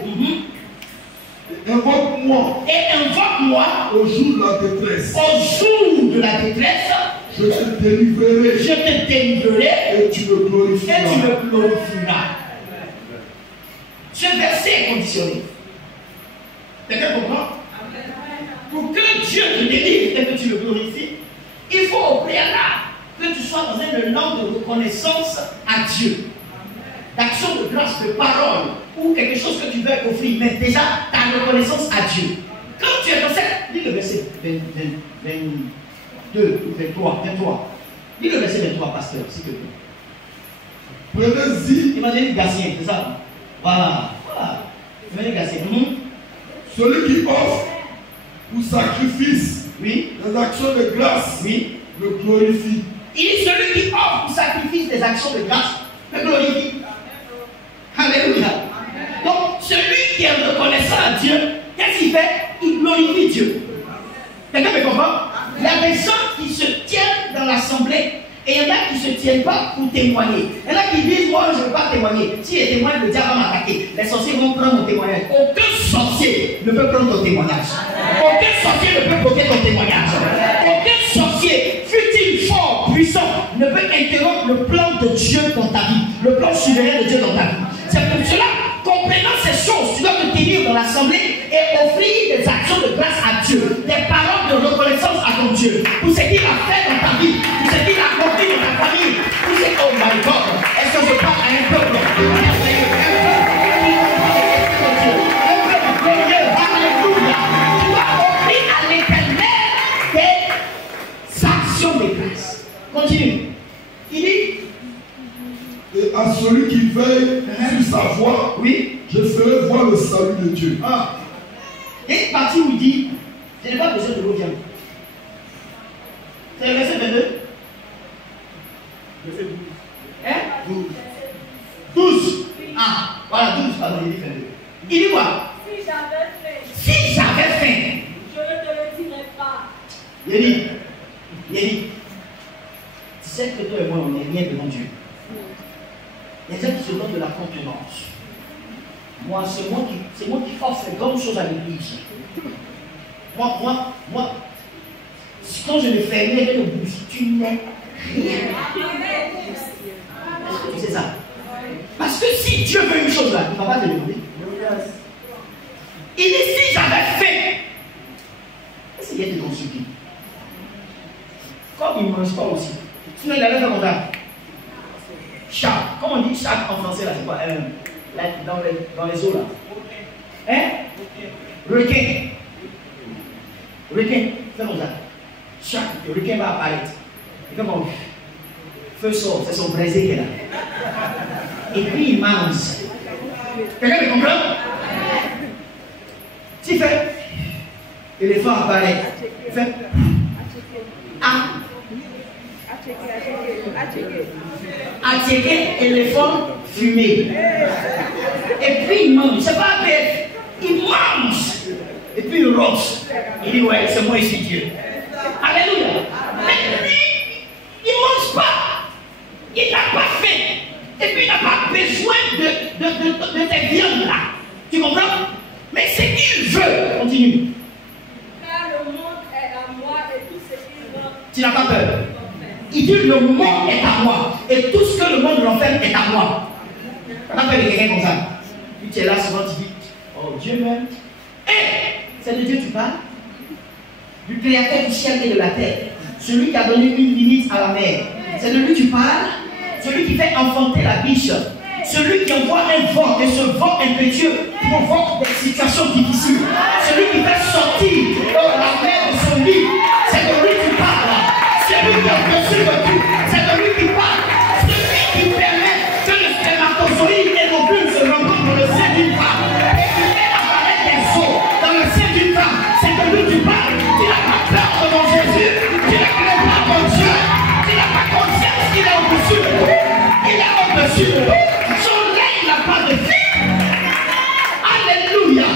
Et invoque-moi. Et invoque-moi au jour de la détresse. Au jour de la détresse. Je te délivrerai. Je te délivrerai. Et tu me glorifieras. Et tu me glorifieras. Ce verset est conditionné. Quelqu'un comprend? Pour que Dieu te délivre et que tu le glorifies, il faut au préalable que tu sois dans un élan de reconnaissance à Dieu, d'action de grâce, de parole, ou quelque chose que tu veux offrir, mais déjà ta reconnaissance à Dieu. Quand tu es dans cette... Lis le verset 22 ou 23. Lis le verset 23, pasteur, s'il te plaît. Prenez-y. Imaginez Gatien, c'est ça? Voilà. Imaginez Gatien. Celui qui offre pour sacrifice, oui, des actions de grâce, oui, le glorifie. Il dit celui qui offre pour sacrifice des actions de grâce, le glorifie. Alléluia. Donc, celui qui est reconnaissant à Dieu, qu'est-ce qu'il fait? Il glorifie Dieu. Quelqu'un me comprend? Il y a des gens qui se tiennent dans l'assemblée et il y en a qui ne se tiennent pas pour témoigner. Il y en a qui disent, moi je ne veux pas témoigner. Si je témoigne, le diable va m'attaquer. Les sorciers vont prendre mon témoignage. Aucun sorcier ne peut prendre ton témoignage. Aucun sorcier ne peut bloquer ton témoignage. Aucun sorcier, fut-il fort, puissant, ne peut interrompre le plan de Dieu dans ta vie. Le plan souverain de Dieu dans ta vie. C'est pour cela, comprenant ces choses, tu dois te tenir dans l'assemblée et offrir des actions de grâce à Dieu, des paroles de reconnaissance à ton Dieu, pour ce qu'il a fait dans ta vie, pour ce qu'il a accompli dans ta famille, pour ce que, oh my God, est-ce que je parle à un peuple? Alléluia. Tu dois offrir à l'Éternel des actions de grâce. Continue. Il dit, et à celui qui veille sur sa voie, oui, je ferai voir le salut de Dieu. Ah. Et partie où il dit, je n'ai pas besoin de l'eau viande. C'est le verset 22. Verset 12. Hein? 12. Ah, voilà, 12, pardon, il dit 22. Il dit quoi? Si j'avais faim. Si j'avais faim. Je ne te le dirai pas. Yéli, tu sais que toi et moi, on n'est rien devant Dieu. Il y a des gens qui se donnent de la concurrence. Moi, c'est moi qui offre de grandes choses à l'église. Moi, quand je ne fais rien, je ne bouge. Tu n'es rien. Est-ce que tu sais ça? Parce que si Dieu veut une chose là, il ne va pas te demander. Il dit si j'avais fait, est-ce qu'il y a des consultés? Comme il ne mange pas aussi. Sinon, il allait faire comme ça. Chat. Comment on dit chat en français là? C'est quoi? Dans les eaux là. Hein? Requin. Requin. Fais comme ça. Chat. Le requin va apparaître. Et comme feu sort, c'est son braisé qui est là. Et puis il mange. Quelqu'un me comprend? Tu fais. L'éléphant apparaît. Il fait. Ah. Attiquer, éléphant, fumé. Et puis il mange. C'est pas bête. Il mange. Et puis il roche. Il dit ouais, c'est moi ici Dieu. Alléluia. Mais lui, il ne mange pas. Il n'a pas faim. Et puis il n'a pas besoin de tes viandes là. Tu comprends? Mais c'est qu'il veut. Continue. Car le monde est à moi et tout ce qu'il veut. Tu n'as pas peur. Il dit le monde est à moi et tout ce que le monde renferme est à moi. On appelle quelqu'un comme ça. Puis tu es là souvent, tu dis, oh Dieu m'aime. C'est de Dieu tu parles? Du créateur du ciel et de la terre. Celui qui a donné une limite à la mer. C'est de lui tu parles? Celui qui fait enfanter la biche. celui qui envoie un vent, et ce vent impétueux provoque des situations difficiles. Celui qui fait sortir la mer de son lit, c'est de lui qui parle. Celui qui est au-dessus de tout, c'est de lui qui parle. Celui qui permet que le spermatozoïde et l'ovule se rencontrent dans le sein d'une femme et qui met la palette des os dans le sein d'une femme, c'est de lui qui parle. Tu n'as pas peur de mon Jésus, tu ne connais pas mon Dieu, tu n'as pas conscience qu'il est au-dessus de tout. Il est au-dessus de tout. Son règne n'a pas de fin. Alléluia.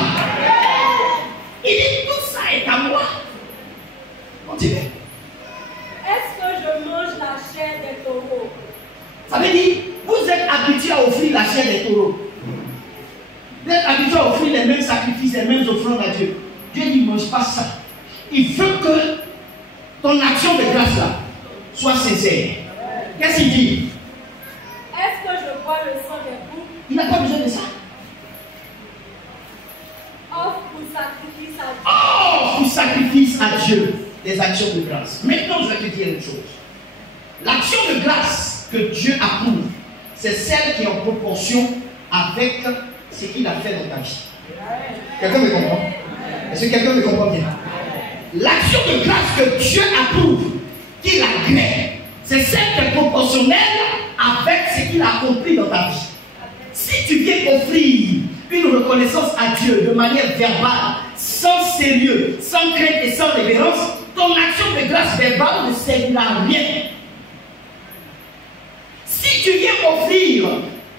Il dit tout ça est à moi. Continuez. Est-ce que je mange la chair des taureaux? Ça veut dire, vous êtes habitués à offrir la chair des taureaux. Vous êtes habitués à offrir les mêmes sacrifices, les mêmes offrandes à Dieu. Dieu ne mange pas ça. Il veut que ton action de grâce là soit sincère. Qu'est-ce qu'il dit? Est-ce que je bois le sang des boucs? Il n'a pas besoin de ça. Offre pour sacrifice à Dieu. Oh, pour sacrifice à Dieu des actions de grâce. Maintenant, je vais te dire une chose. L'action de grâce que Dieu approuve, c'est celle qui est en proportion avec ce qu'il a fait dans ta vie. Quelqu'un me comprend? Est-ce que quelqu'un me comprend bien? L'action de grâce que Dieu approuve, qu'il agrée, c'est celle qui est proportionnelle avec ce qu'il a accompli dans ta vie. Si tu viens offrir une reconnaissance à Dieu de manière verbale, sans sérieux, sans crainte et sans révérence, ton action de grâce verbale ne servira à rien. Si tu viens offrir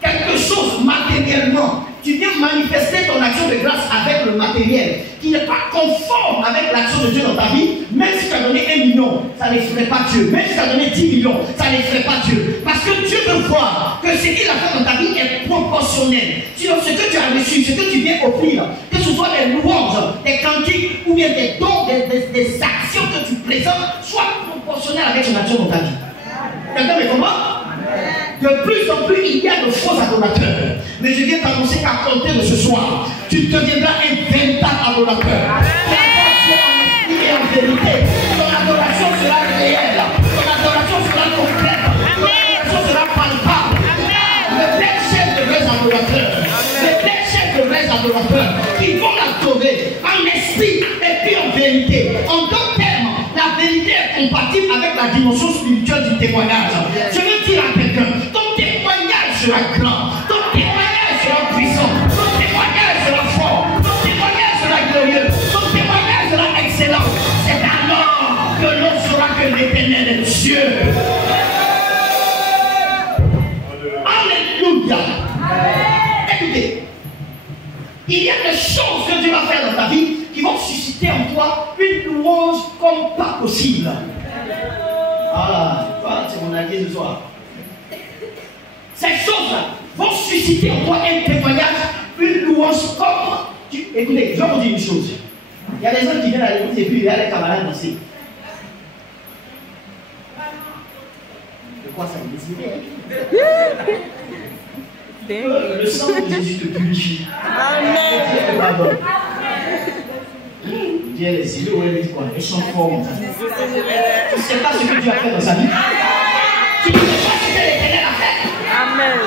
quelque chose matériellement, tu viens manifester ton action de grâce avec le matériel qui n'est pas conforme avec l'action de Dieu dans ta vie, même si tu as donné 1 million, ça ne ferait pas Dieu. Même si tu as donné 10 millions, ça ne ferait pas Dieu. Parce que Dieu veut voir que ce qu'il a fait dans ta vie est proportionnel. Sinon, ce que tu as reçu, ce que tu viens offrir, que ce soit des louanges, des cantiques ou bien des dons, des actions que tu présentes, soit proportionnel avec ton action dans ta vie. Quelqu'un me comprend? De plus en plus, il y a de faux adorateurs. Mais je viens t'annoncer qu'à compter de ce soir, tu deviendras un véritable adorateur. Et en vérité, ton adoration sera réelle, ton adoration sera complète, ton adoration sera palpable. Le vrai chef de vrais adorateurs, le vrai chef de vrais adorateurs qui vont l'adorer en esprit et puis en vérité. En d'autres termes, la vérité est compatible avec la dimension spirituelle du témoignage. Je veux dire à quelqu'un, ton témoignage sera grand, ton témoignage sera puissant, ton témoignage sera fort, ton témoignage sera glorieux, ton témoignage sera excellent. C'est alors que l'on saura que l'Éternel est Dieu. Alléluia. Écoutez, il y a des choses que Dieu va faire dans ta vie qui vont susciter en toi une louange comme pas possible. Ah, toi, c'est mon allié ce soir. Ces choses-là vont susciter en toi un témoignage, une louange comme... Écoutez, je vais vous dire une chose. Il y a des gens qui viennent à l'église et puis il y a les camarades danser. De quoi ça vous dit? Le sang de Jésus te purifie. Amen. Dieu les îles, où elle dit quoi? Ils sont forts. Tu ne sais pas ce que Dieu a fait dans sa vie. Tu ne sais pas ce que l'Éternel a fait. Amen.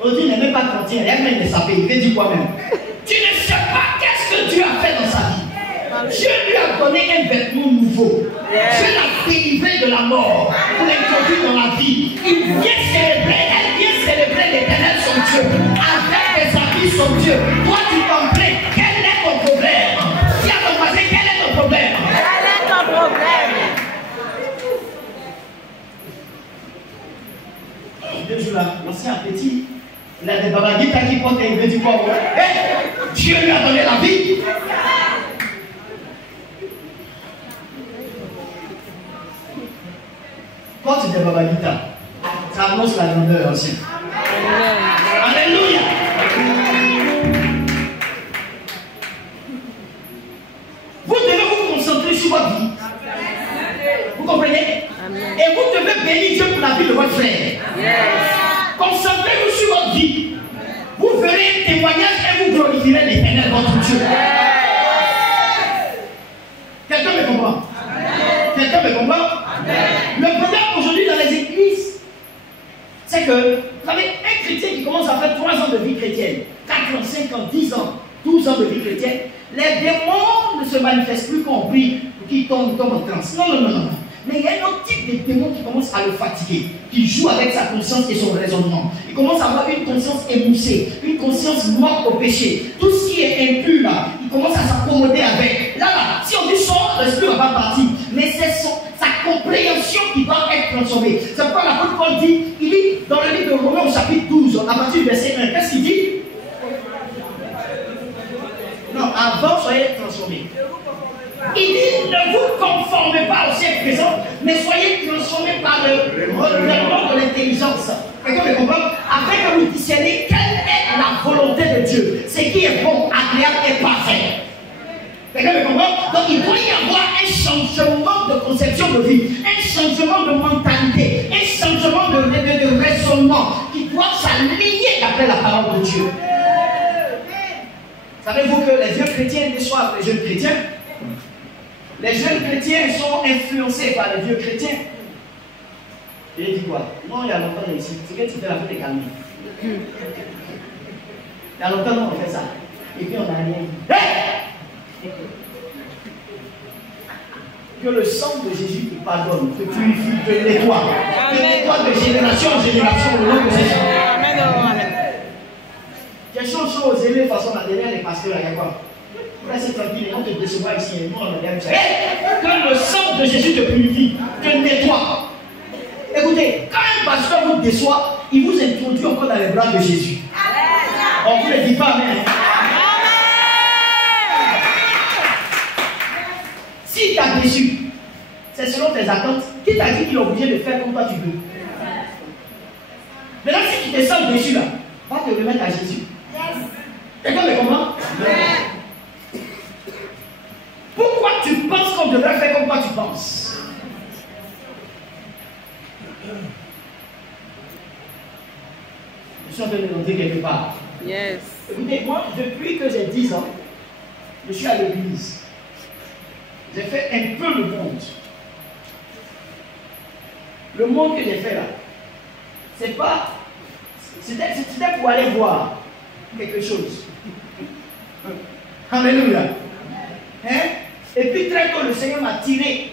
Aujourd'hui, il n'est même pas chrétien, elle-même ne savait, il veut dire quoi même. Tu ne sais pas qu'est-ce que Dieu a fait dans sa vie. Dieu lui a donné un vêtement nouveau. Dieu l'a délivré de la mort pour l'introduire dans la vie. Il vient célébrer, elle vient célébrer l'Éternel son Dieu. Avec des amis son Dieu. Toi tu t'en plains. Quel est ton problème? Dis à ton voisin, quel est ton problème? Quel est ton problème? 2 jours là, l'ancien petit, il a des babaguitas qui portent et il veut du corps. Dieu lui a donné la vie. Porte des babaguitas. Ça annonce la grandeur aussi. Alléluia. Vous devez vous concentrer sur votre vie. Vous comprenez? Et vous devez bénir Dieu pour la vie de votre frère. Concentrez-vous sur votre vie. Vous verrez un témoignage et vous glorifierez l'Éternel, votre Dieu. Quelqu'un me comprend? Quelqu'un me comprend? Le vous savez, un chrétien qui commence à faire 3 ans de vie chrétienne, 4 ans, 5 ans, 10 ans, 12 ans de vie chrétienne, les démons ne se manifestent plus qu'on prie pour qu'ils tombent en transe. Non, non, non, non. Mais il y a un autre type de démon qui commence à le fatiguer, qui joue avec sa conscience et son raisonnement. Il commence à avoir une conscience émoussée, une conscience morte au péché. Tout ce qui est impur là, il commence à s'accommoder avec. Là, si on dit sort, l'esprit ne va pas partir. Mais c'est sa compréhension qui doit être transformée. C'est pourquoi l'apôtre Paul dit, il dit dans le livre de Romains au chapitre 12, à partir du verset 1, qu'est-ce qu'il dit? Non, avant, soyez transformés. Il dit, ne vous conformez pas au siècle présent, mais soyez transformés par le renouvellement de l'intelligence. Quelqu'un me comprend? Afin que vous discerniez quelle est la volonté de Dieu, ce qui est bon, agréable et parfait. Quelqu'un me comprend? Donc il doit y avoir un changement de conception de vie, un changement de mentalité, un changement de raisonnement qui doit s'aligner d'après la parole de Dieu. Savez-vous que les vieux chrétiens déçoivent les jeunes chrétiens? Les jeunes chrétiens sont influencés par les vieux chrétiens. Et il dit quoi? Non, il y a longtemps ici. C'est que tu fais la fête de calmer. Il y a longtemps on fait ça. Et puis on n'a rien dit. Hey! Que le sang de Jésus te pardonne, te purifie, te nettoie. Te nettoie de génération en génération au nom de Jésus. Amen. Amen. Question chose, aimer façon la derrière les pasteurs, il y a quoi? Reste tranquille, on te décevra ici. Nous, on regarde ça. Que le sang de Jésus te purifie, te nettoie. Écoutez, quand un pasteur vous déçoit, il vous introduit encore dans les bras de Jésus. On ne vous le dit pas, mais. Si tu as déçu, c'est selon tes attentes. Qui t'a dit qu'il est obligé de faire comme toi tu veux? Maintenant, si tu te sens déçu là, va te remettre à Jésus. Quelqu'un me comprend? Pourquoi tu penses qu'on devrait faire comme toi tu penses? Je suis en train de monter quelque part. Yes. Écoutez, moi, depuis que j'ai 10 ans, je suis à l'église. J'ai fait un peu le monde. Le monde que j'ai fait là, c'est pas. C'était pour aller voir quelque chose. Alléluia. Hein? Et puis très tôt, le Seigneur m'a tiré.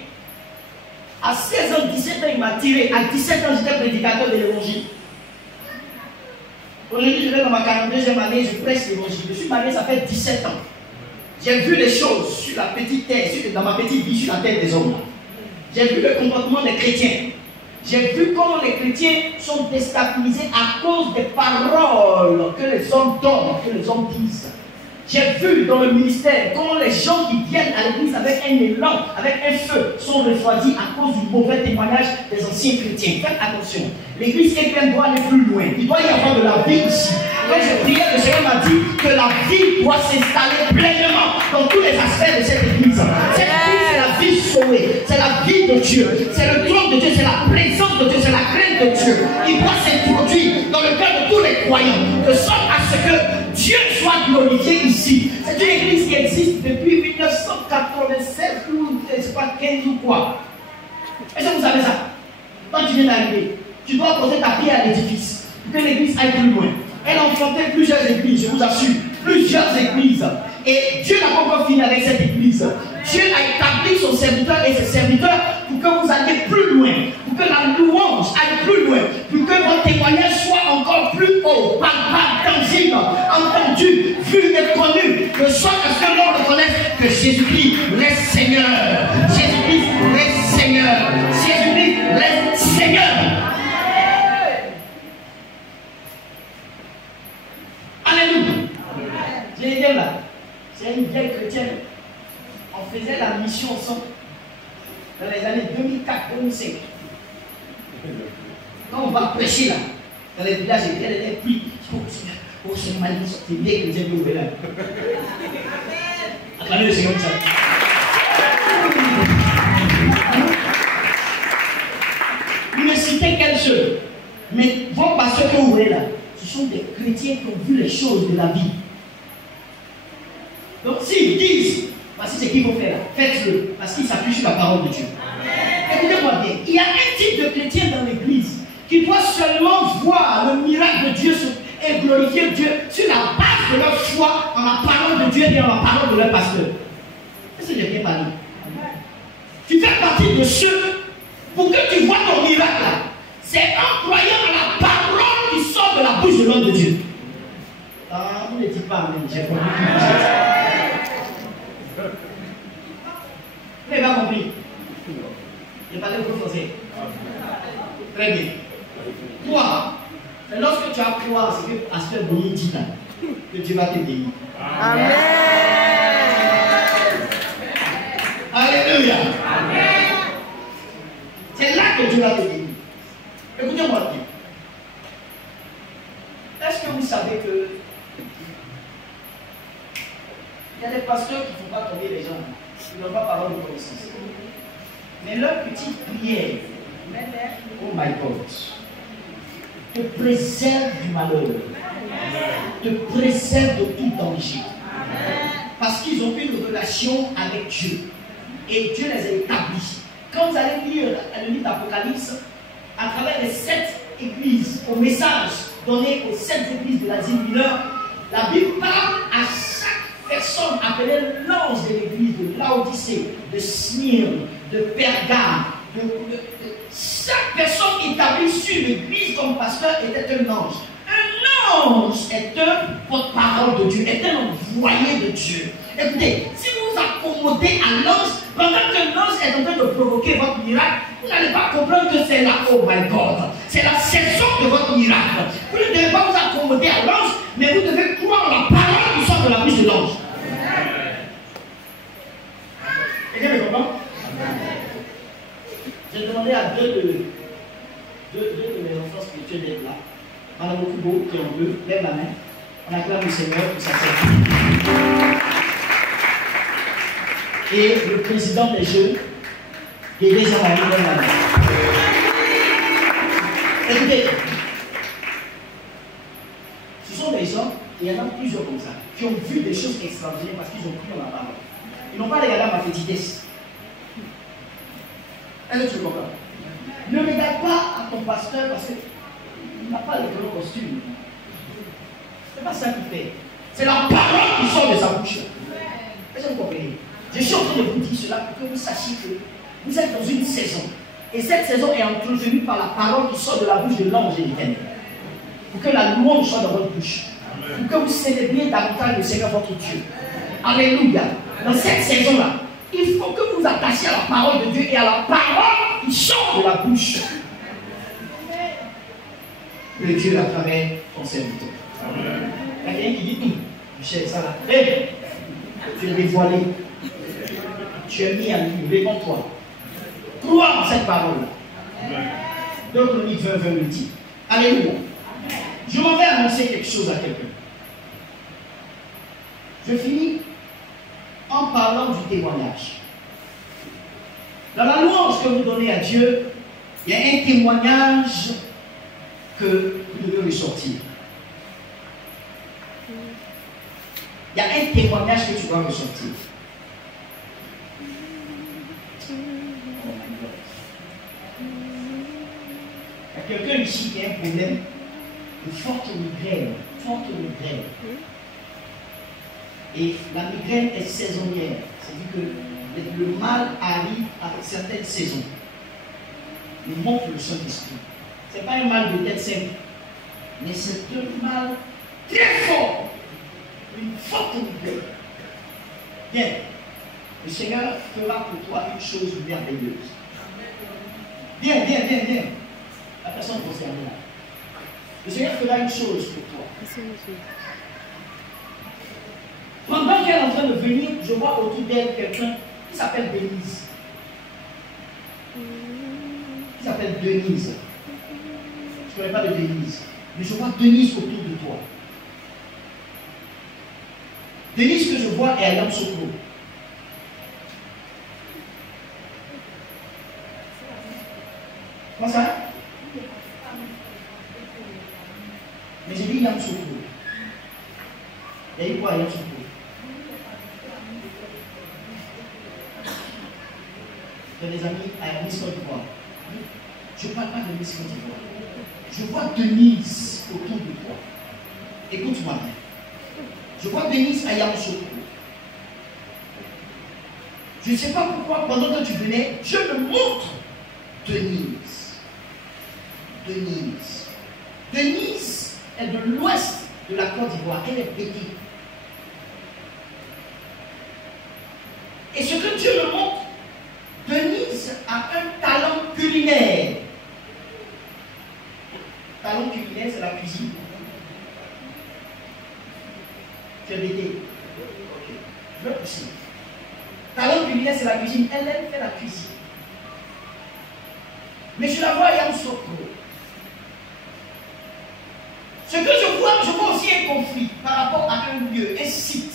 À 16 ans, 17 ans, il m'a tiré. À 17 ans, j'étais prédicateur de l'évangile. Aujourd'hui, je vais dans ma 42e année, je prêche l'évangile. Je suis marié, ça fait 17 ans. J'ai vu les choses sur la petite terre, dans ma petite vie, sur la terre des hommes. J'ai vu le comportement des chrétiens. J'ai vu comment les chrétiens sont déstabilisés à cause des paroles que les hommes donnent, que les hommes disent. J'ai vu dans le ministère comment les gens qui viennent à l'église avec un élan, avec un feu, sont refroidis à cause du mauvais témoignage des anciens chrétiens. Faites attention. L'église chrétienne doit aller plus loin. Il doit y avoir de la vie ici. Quand j'ai prié, le Seigneur m'a dit que la vie doit s'installer pleinement dans tous les aspects de cette église. Cette église, c'est la vie sauvée. C'est la vie de Dieu. C'est le trône de Dieu. C'est la présence de Dieu. C'est la crainte de Dieu. Il doit s'introduire dans le cœur de tous les croyants. De sorte à ce que Dieu soit glorifié ici. C'est une église qui existe depuis 1996 ou je ne sais pas 15 ou quoi. Est-ce que vous savez ça? Quand tu viens d'arriver, tu dois poser ta pied à l'édifice pour que l'église aille plus loin. Elle a enfanté plusieurs églises, je vous assure. Plusieurs églises. Et Dieu n'a pas encore fini avec cette église. Dieu a établi son serviteur et ses serviteurs pour que vous alliez plus loin. Pour que la louange aille plus loin. Pour que votre témoignage soit encore plus haut, palpable, tangible, entendu, vu et connu. De sorte à ce que l'on reconnaisse que Jésus-Christ reste Seigneur. Jésus-Christ reste Seigneur. Jésus-Christ reste Seigneur. Alléluia. Je vais dire là, c'est une vieille chrétienne. On faisait la mission ensemble dans les années 2004-2005. Quand on va prêcher là, dans les villages, elle est plus. Oh, c'est magnifique, c'est bien que Dieu ouvert là. Acclamez le Seigneur de ça. Vous ne citez qu'elle seule. Mais vos pasteurs que vous voyez là, ce sont des chrétiens qui ont vu les choses de la vie. Donc s'ils disent, voici ce qu'il faut faire, faites-le, parce qu'ils s'appuient sur la parole de Dieu. Écoutez-moi bien, il y a un type de chrétien dans l'église qui doivent seulement voir le miracle de Dieu et glorifier Dieu sur la base de leur foi en la parole de Dieu et en la parole de leur pasteur. Est-ce que j'ai bien parlé? Tu fais partie de ceux, pour que tu vois ton miracle là, c'est en croyant à la parole qui sort de la bouche de l'homme de Dieu. Ah, vous ne dites pas amen, j'ai compris. Vous n'avez pas compris? J'ai parlé beaucoup français. Très bien. Toi, lorsque tu as croire à ce que Pasteur Boni dit là, que Dieu va te bénir. Amen. Alléluia. Amen. C'est là que Dieu va te bénir. Écoutez-moi bien. Est-ce que vous savez que il y a des pasteurs qui ne font pas tomber les gens, ils n'ont pas parole de connaissance. Mais leur petite prière, oh my God, te préserve du malheur, te préserve de tout danger. Parce qu'ils ont une relation avec Dieu. Et Dieu les a établis. Quand vous allez lire le livre d'Apocalypse, à travers les 7 églises, au message donné aux 7 églises de l'Asie mineure, la Bible parle à chaque personne appelée l'ange de l'église de Laodicée, de Smyrne, de Pergame, chaque personne établie sur l'église comme pasteur était un ange. Un ange est un porte-parole de Dieu, est un envoyé de Dieu. Écoutez, si vous vous accommodez à l'ange, pendant que l'ange est en train de provoquer votre miracle, vous n'allez pas comprendre que c'est là, oh my God, c'est la saison de votre miracle. Vous ne devez pas vous accommoder à l'ange, mais vous devez croire la parole qui sort de la bouche de l'ange. Quelqu'un me comprend? J'ai demandé à deux de mes enfants spirituels d'être là. Madame Okubo, qui en veut, lève la main. On acclame le Seigneur pour sa service. Et le président des jeunes, des Jean-Marie, lève la main. Écoutez, ce sont des gens, et il y en a plusieurs comme ça, qui ont vu des choses extraordinaires parce qu'ils ont cru dans la parole. Ils n'ont pas regardé à ma petitesse. Est-ce que tu comprends? Ne regarde pas à ton pasteur parce qu'il n'a pas le gros costume. Ce n'est pas ça qu'il fait. C'est la parole qui sort de sa bouche. Est-ce que vous comprenez? Je suis en train de vous dire cela pour que vous sachiez que vous êtes dans une saison. Et cette saison est entretenue par la parole qui sort de la bouche de l'ange de l'Éternel. Pour que la louange soit dans votre bouche. Pour que vous célébriez davantage le Seigneur votre Dieu. Alléluia. Dans cette saison-là, il faut que vous vous attachiez à la parole de Dieu et à la parole qui sort de la bouche de Dieu à travers ton serviteur. Il y a quelqu'un qui dit tout. Michel, ça là. Hé, tu es dévoilé. Tu es mis à nu. Réponds-toi. Crois en cette parole-là. Donc, le livre 20 me dit. Alléluia. Je m'en vais annoncer quelque chose à quelqu'un. Je finis en parlant du témoignage. Dans la louange que vous donnez à Dieu, il y a un témoignage que vous devez ressortir. Il y a un témoignage que tu dois ressortir. Il y a quelqu'un ici qui a un problème de forte migraine. Forte migraine. Et la migraine est saisonnière. C'est-à-dire que le mal arrive avec certaines saisons. Il montre le Saint-Esprit. Ce n'est pas un mal de tête simple, mais c'est un mal très fort. Une forte migraine. Bien. Le Seigneur fera pour toi une chose merveilleuse. Bien. La personne concernée là. Le Seigneur fera une chose pour toi. Pendant qu'elle est en train de venir, je vois autour d'elle quelqu'un qui s'appelle Denise. Qui s'appelle Denise. Je ne connais pas de Denise. Mais je vois Denise autour de toi. Denise que je vois est à Yamoussoukro. Comment ça? Mais j'ai dit Yamoussoukro. Il y a eu quoi à Yamoussoukro? J'ai des amis à Miss Côte d'Ivoire. Je ne parle pas de Miss Côte d'Ivoire. Je vois Denise autour de toi. Écoute-moi bien. Je vois Denise à Yamoussoukro. Je ne sais pas pourquoi, pendant que tu venais, Dieu me montre Denise. Denise. Denise est de l'ouest de la Côte d'Ivoire. Elle est bénie. Et ce que Dieu me montre, Denise a un talent culinaire. Talent culinaire, c'est la cuisine. Tu es béni. Ok. Je vais pousser. Talent culinaire, c'est la cuisine. Elle aime faire la cuisine. Mais je la vois à Yamoussoukro. Ce que je vois aussi un conflit par rapport à un lieu, un site.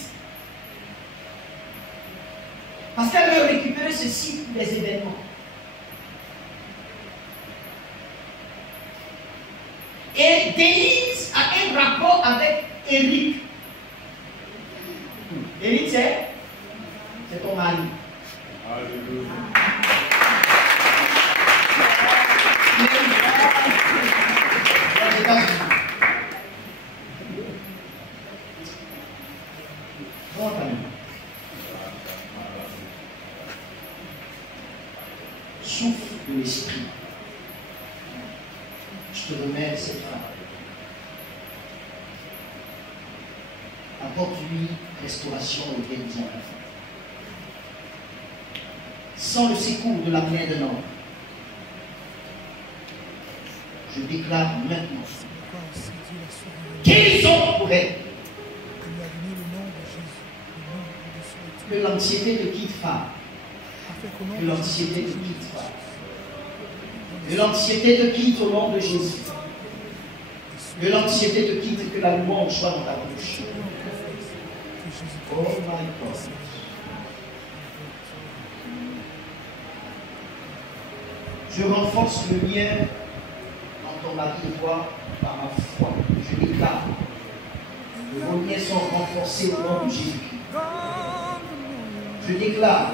Parce qu'elle veut récupérer ce site pour les événements. Et Denise a un rapport avec Eric. Eric, c'est ton mari. Alléluia. Souffle de l'esprit. Je te remets cette femme. Apporte-lui restauration et guérison à la fin. Sans le secours de la main d'un homme, je déclare maintenant guérison pour elle. Que l'anxiété te quitte, femme. Que l'anxiété te quitte, femme. Que l'anxiété te quitte au nom de Jésus. Que l'anxiété te quitte et que la louange soit dans ta bouche. Oh my God. Je renforce le lien entre ton mari et toi par ma foi. Je déclare que vos liens sont renforcés au nom de Jésus-Christ. Je déclare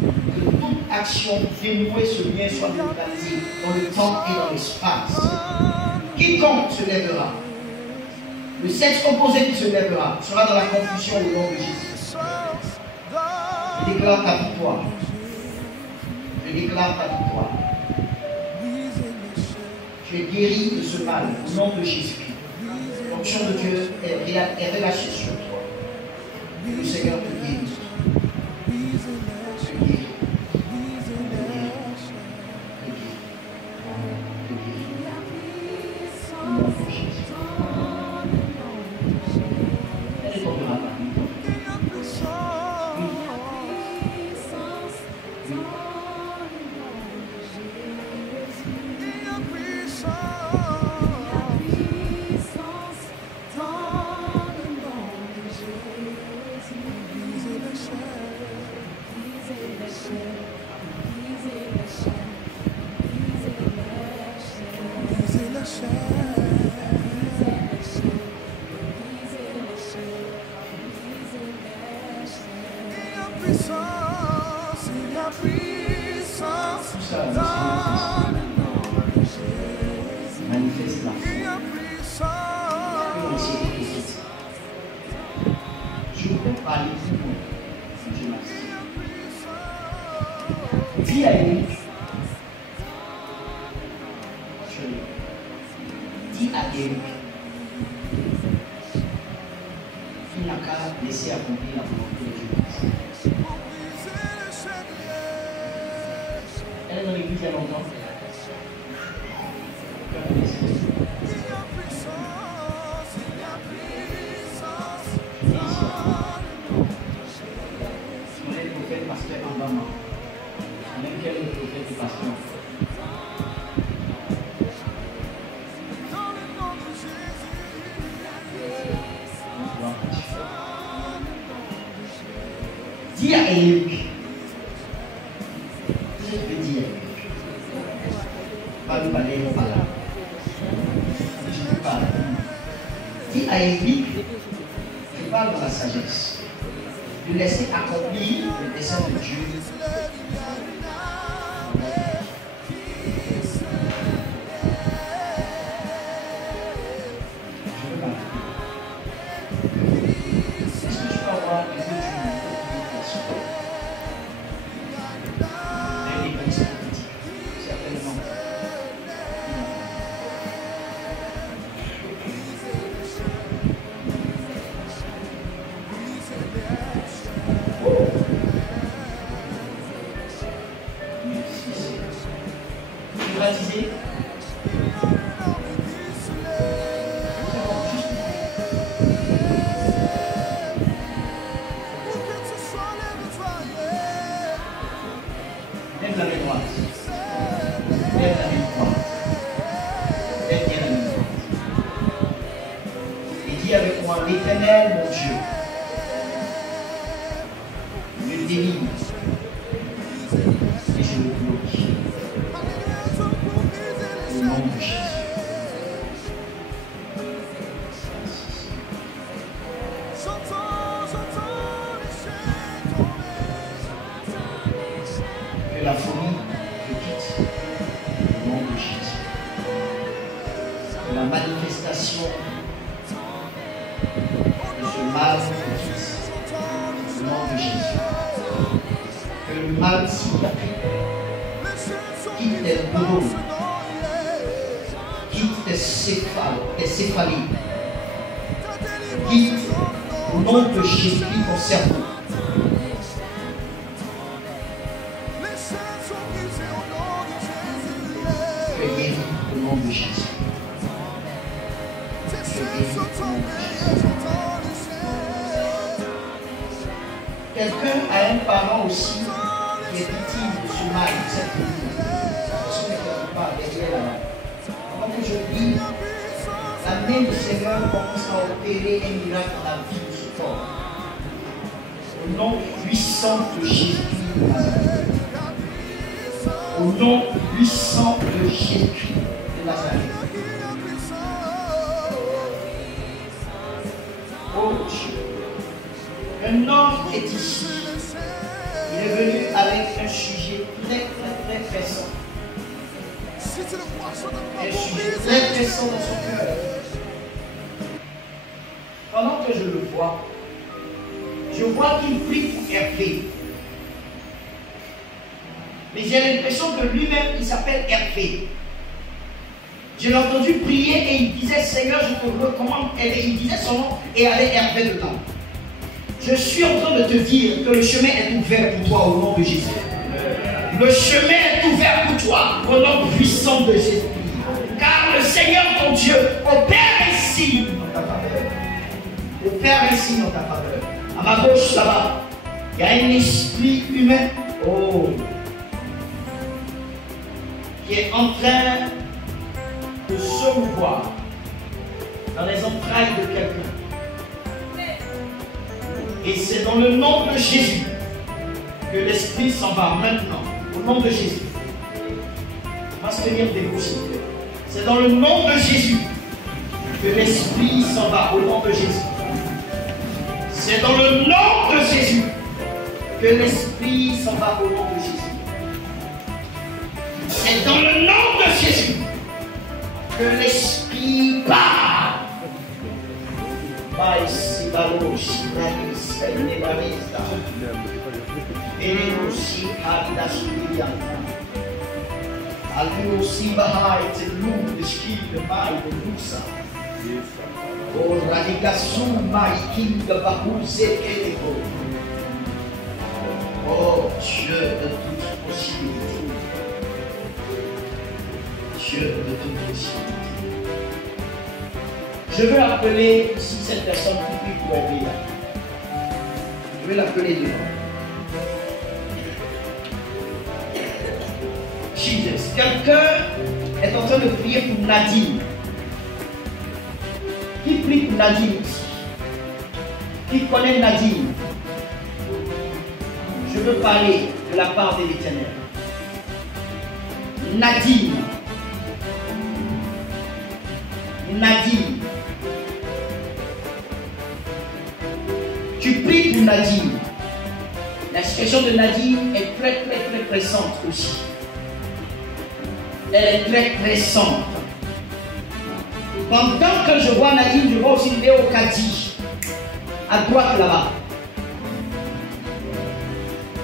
que toute action dénouée ce lien soit neutralisée dans le temps et dans l'espace. Quiconque se lèvera, le sexe opposé qui se lèvera, sera dans la confusion au nom de Jésus. Je déclare ta victoire. Je déclare ta victoire. Tu es guéri de ce mal au nom de Jésus-Christ. L'onction de Dieu est relâchée sur toi. Que le Seigneur te guérit. Te guérit. Au nom de Jésus. Elle est tombée là-bas. Manifeste la foi. Je peux parler plus loin. Dis à Eric. Dis à Eric. Il n'a qu'à laisser accomplir la volonté de Dieu. Elle est dans l'église il y a longtemps. Dis à Eric, je peux dire, va lui parler par là. Je te parle. Dis à Eric, je parle dans la sagesse, de laisser accomplir le dessein de Dieu. la main droite. Lève la main droite. Lève bien la main droite. Et dis avec moi, l'Éternel, mon Dieu, je délivre et je le glorifie. Au nom de Jésus. Que la folie te quitte au nom de Jésus. Que la manifestation de ce mal te quitte au nom de Jésus. Que le mal psychiatrique quitte tes neurones, quitte tes céphalies, quitte au nom de Jésus ton cerveau. Tu es guéri au nom de Jésus. Tu es guéri au nom de Jésus. Quelqu'un a un parent aussi qui est victime de ce mal, de cette folie. Ce n'est quelque part derrière là-bas. Avant que je prie, la main du Seigneur commence à opérer un miracle dans la vie de ce corps. Au nom puissant de Jésus de Nazareth. Au nom puissant de Jésus de Nazareth. Oh Dieu. Un homme est ici. Il est venu avec un sujet très pressant. Un sujet très pressant dans son cœur. Pendant que je le vois, je vois qu'il prie pour Hervé. Mais j'ai l'impression que lui-même, il s'appelle Hervé. Je l'ai entendu prier et il disait, Seigneur, je te recommande Hervé. Il disait son nom et il y avait Hervé dedans. Je suis en train de te dire que le chemin est ouvert pour toi au nom de Jésus. Le chemin est ouvert pour toi au nom puissant de Jésus. Car le Seigneur ton Dieu opère ici dans ta faveur. Opère ici dans ta faveur. À ma gauche là-bas, il y a un esprit humain. Oh, qui est en train de se mouvoir dans les entrailles de quelqu'un. Et c'est dans le nom de Jésus que l'esprit s'en va maintenant. Au nom de Jésus. On va se tenir debout, s'il vous plaît. C'est dans le nom de Jésus que l'esprit s'en va. Au nom de Jésus. C'est dans le nom de Jésus que l'esprit s'en va. Au nom de Jésus. C'est dans le nom de Jésus que l'esprit part. Oh Dieu de toute possibilité. Dieu de toute possibilité. Je veux appeler ici cette personne qui prie pour aider là. Je vais l'appeler devant. Jesus. Quelqu'un est en train de prier pour Nadine. Qui prie pour Nadine ici? Qui connaît Nadine? Je veux parler de la part de l'Éternel. Nadine. Nadine. Tu pries pour Nadine. La situation de Nadine est très pressante aussi. Elle est très pressante. Pendant que je vois Nadine, je vois aussi Léo Kadi, à droite là-bas.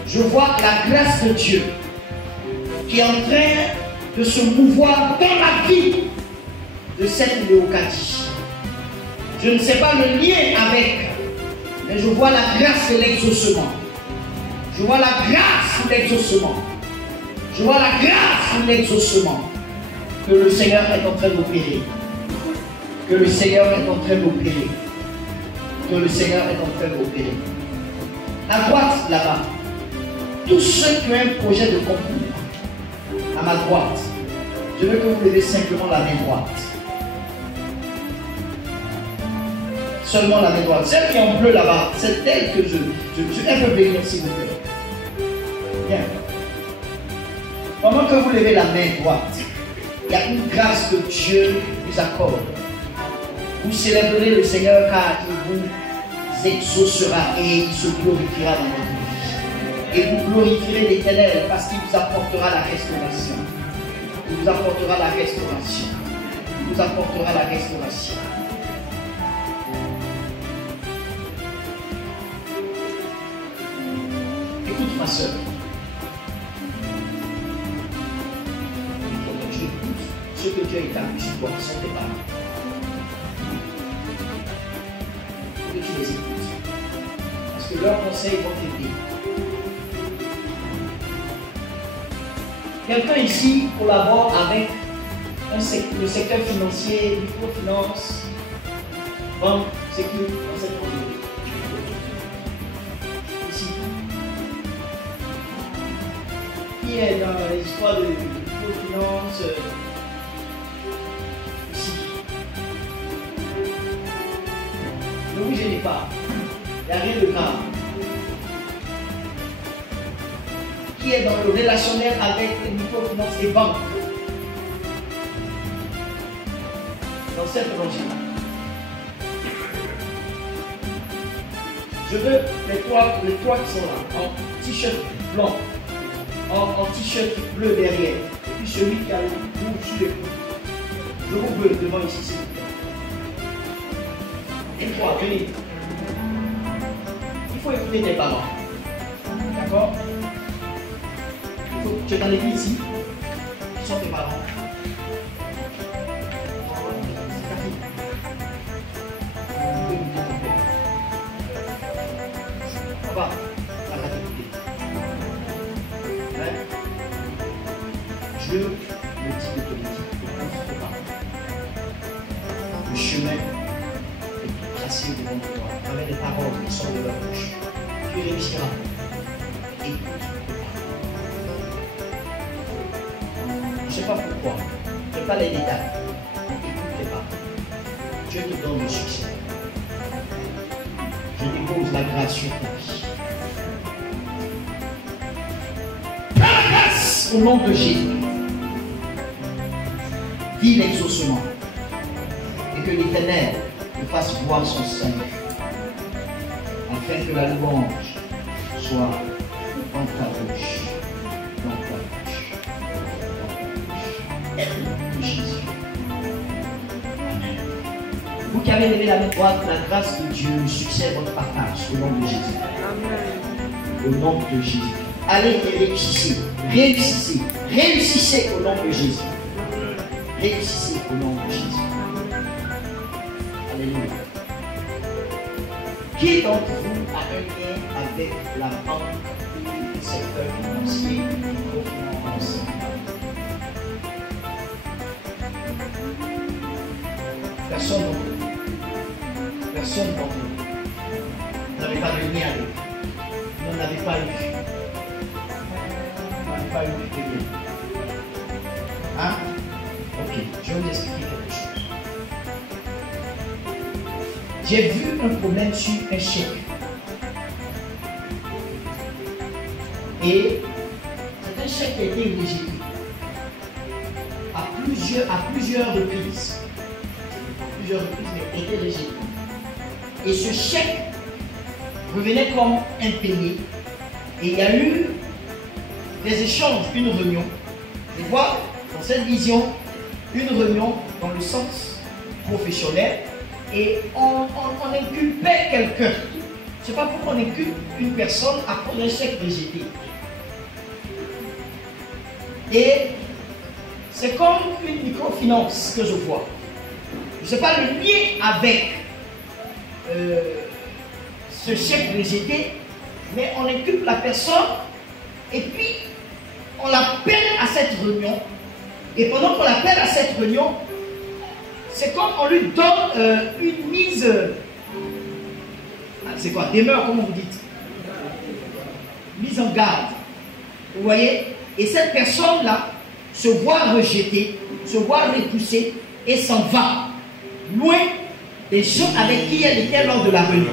Je vois la grâce de Dieu qui est en train de se mouvoir dans la vie de cette Léo Kadi. Je ne sais pas le lien avec, mais je vois la grâce de l'exaucement. Je vois la grâce de l'exaucement. Je vois la grâce de l'exaucement que le Seigneur est en train d'opérer. Que le Seigneur est en train d'opérer. Que le Seigneur est en train d'opérer. À droite, là-bas, tous ceux qui ont un projet de concours, à ma droite. Je veux que vous levez simplement la main droite. Seulement la main droite. Celle qui est en bleu là-bas, c'est elle que elle peut venir s'il vous plaît. Bien. Pendant que vous levez la main droite, il y a une grâce que Dieu vous accorde. Vous célébrerez le Seigneur car il vous exaucera et il se glorifiera dans votre vie. Et vous glorifierez l'Éternel parce qu'il vous apportera la restauration. Il vous apportera la restauration. Il vous apportera la restauration. Écoute ma soeur. Il faut que tu écoutes ce que Dieu a établi sur toi, qui sont tes parents. Que tu les écoutes. Parce que leurs conseils vont t'aider. Quelqu'un ici collabore avec le secteur financier, microfinance, banque, sécurité, dans cette produit. Ici. Qui est dans l'histoire de microfinance ici. Ne vous gênez pas. Il n'y a rien de grave. Qui est dans le relationnel avec les microfinances et banques. Dans cette logique. Je veux les trois qui sont là, en t-shirt blanc, en t-shirt bleu derrière, et puis celui qui a le bout sur les coups. Je vous veux devant ici, s'il vous plaît. Et toi, venez. Il faut écouter tes parents. D'accord? Tu es dans l'église ici. Qui sont tes parents? Ça va? Arrête d'écouter. Dieu me dit de te le dire. Le chemin est tout tracé devant toi. Avec les paroles qui sortent de leur bouche. Tu réussiras. Écoute. Je ne sais pas pourquoi. Je n'ai pas les détails. Écoutez pas. Dieu te donne le succès. Je dépose la grâce sur ta vie. Par la grâce au nom de Jésus. Vis l'exaucement. Et que l'Éternel te fasse voir son salut. Afin que la louange soit dans ta bouche. Jésus. Vous qui avez levé la main droite, la grâce de Dieu, le succès, votre partage, au nom de Jésus. Amen. Au nom de Jésus. Allez et réussissez. Réussissez. Réussissez au nom de Jésus. Réussissez au nom de Jésus. Alléluia. Qui d'entre vous a un lien avec la banque, le secteur financier, microfinance? Personne d'entre vous. Personne d'entre vous. Vous n'avez pas de lien avec. Vous n'en avez pas eu. Vous n'avez pas eu de lien. Hein? Ok, je vais vous expliquer quelque chose. J'ai vu un problème sur un chèque. Et c'est un chèque qui a été rejeté à plusieurs reprises. Mais était rejeté. Et ce chèque revenait comme impayé. Et il y a eu des échanges, une réunion. Je vois dans cette vision une réunion dans le sens professionnel et on inculpait quelqu'un. Je ne sais pas pourquoi on inculpe une personne à cause d'un chèque rejeté. Et c'est comme une microfinance que je vois. Je ne sais pas le lien avec ce chèque rejeté, mais on inculpe la personne et puis on l'appelle à cette réunion. Et pendant qu'on l'appelle à cette réunion, c'est comme on lui donne une mise. C'est quoi? Demeure, comment vous dites? Mise en garde. Vous voyez? Et cette personne-là se voit rejeté, se voit repoussé et s'en va, loin des gens avec qui elle était lors de la réunion.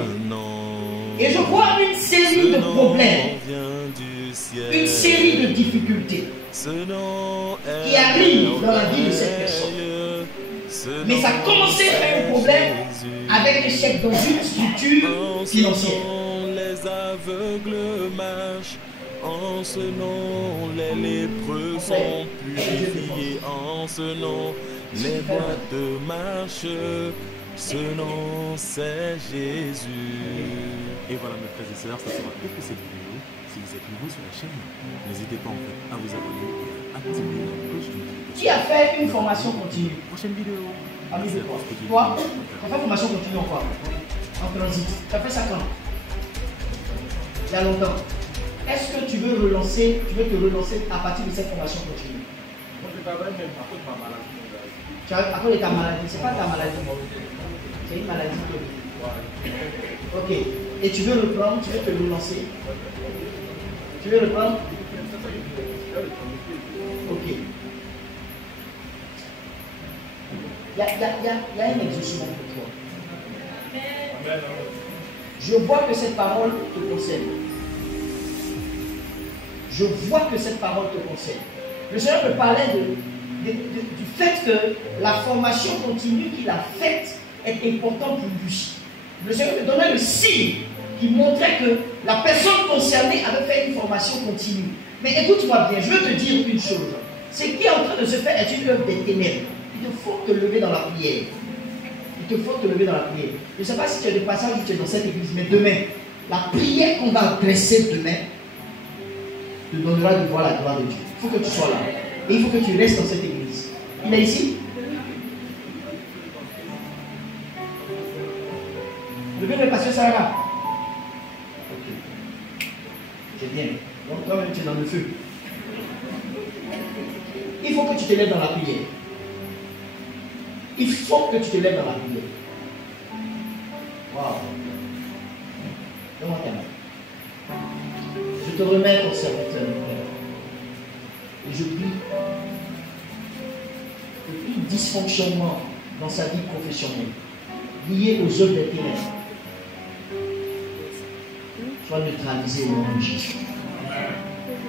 Et je vois une série de problèmes, une série de difficultés qui arrivent dans la vie de cette personne. Mais ça commençait par un problème avec l'échec dans une structure financière. Les aveugles marchent, en ce nom les lépreux sont purifiés, en ce nom les boîtes marchent, ce nom c'est Jésus. Et voilà mes frères et sœurs, ça sera tout pour cette vidéo. Si vous êtes nouveau sur la chaîne, n'hésitez pas en fait à vous abonner et à activer la cloche de notification. Qui a fait une formation continue? Prochaine vidéo. Ami de toi. Toi, tu as fait formation continue en quoi? En transit. Tu as fait ça quand? Il y a longtemps. Est-ce que tu veux te relancer à partir de cette formation continue? Moi, je travaille même à cause de ma maladie. À cause de ta maladie, c'est pas ta maladie, c'est une maladie. Ok. Et tu veux reprendre, tu veux te relancer? Tu veux reprendre? Ok. Il y a un exaucement pour toi. Je vois que cette parole te concerne. Je vois que cette parole te concerne. Le Seigneur me parlait du fait que la formation continue qu'il a faite est importante pour lui. Le Seigneur me donnait le signe qui montrait que la personne concernée avait fait une formation continue. Mais écoute-moi bien, je veux te dire une chose. Ce qui est en train de se faire est une œuvre des ténèbres. Il te faut te lever dans la prière. Il te faut te lever dans la prière. Je ne sais pas si tu es de passage ou tu es dans cette église, mais demain, la prière qu'on va adresser demain te donnera de voir la gloire de Dieu. Il faut que tu sois là. Et il faut que tu restes dans cette église. Il est ici? Levez le pasteur Sarah. Ok. C'est bien. Donc toi-même tu es dans le feu. Il faut que tu te lèves dans la prière. Il faut que tu te lèves dans la prière. Waouh. Donne-moi ta main. Je te remets ton serviteur, mon Père. Et je prie que tout dysfonctionnement dans sa vie professionnelle, lié aux œuvres des ténèbres, soit neutralisé au nom de Jésus.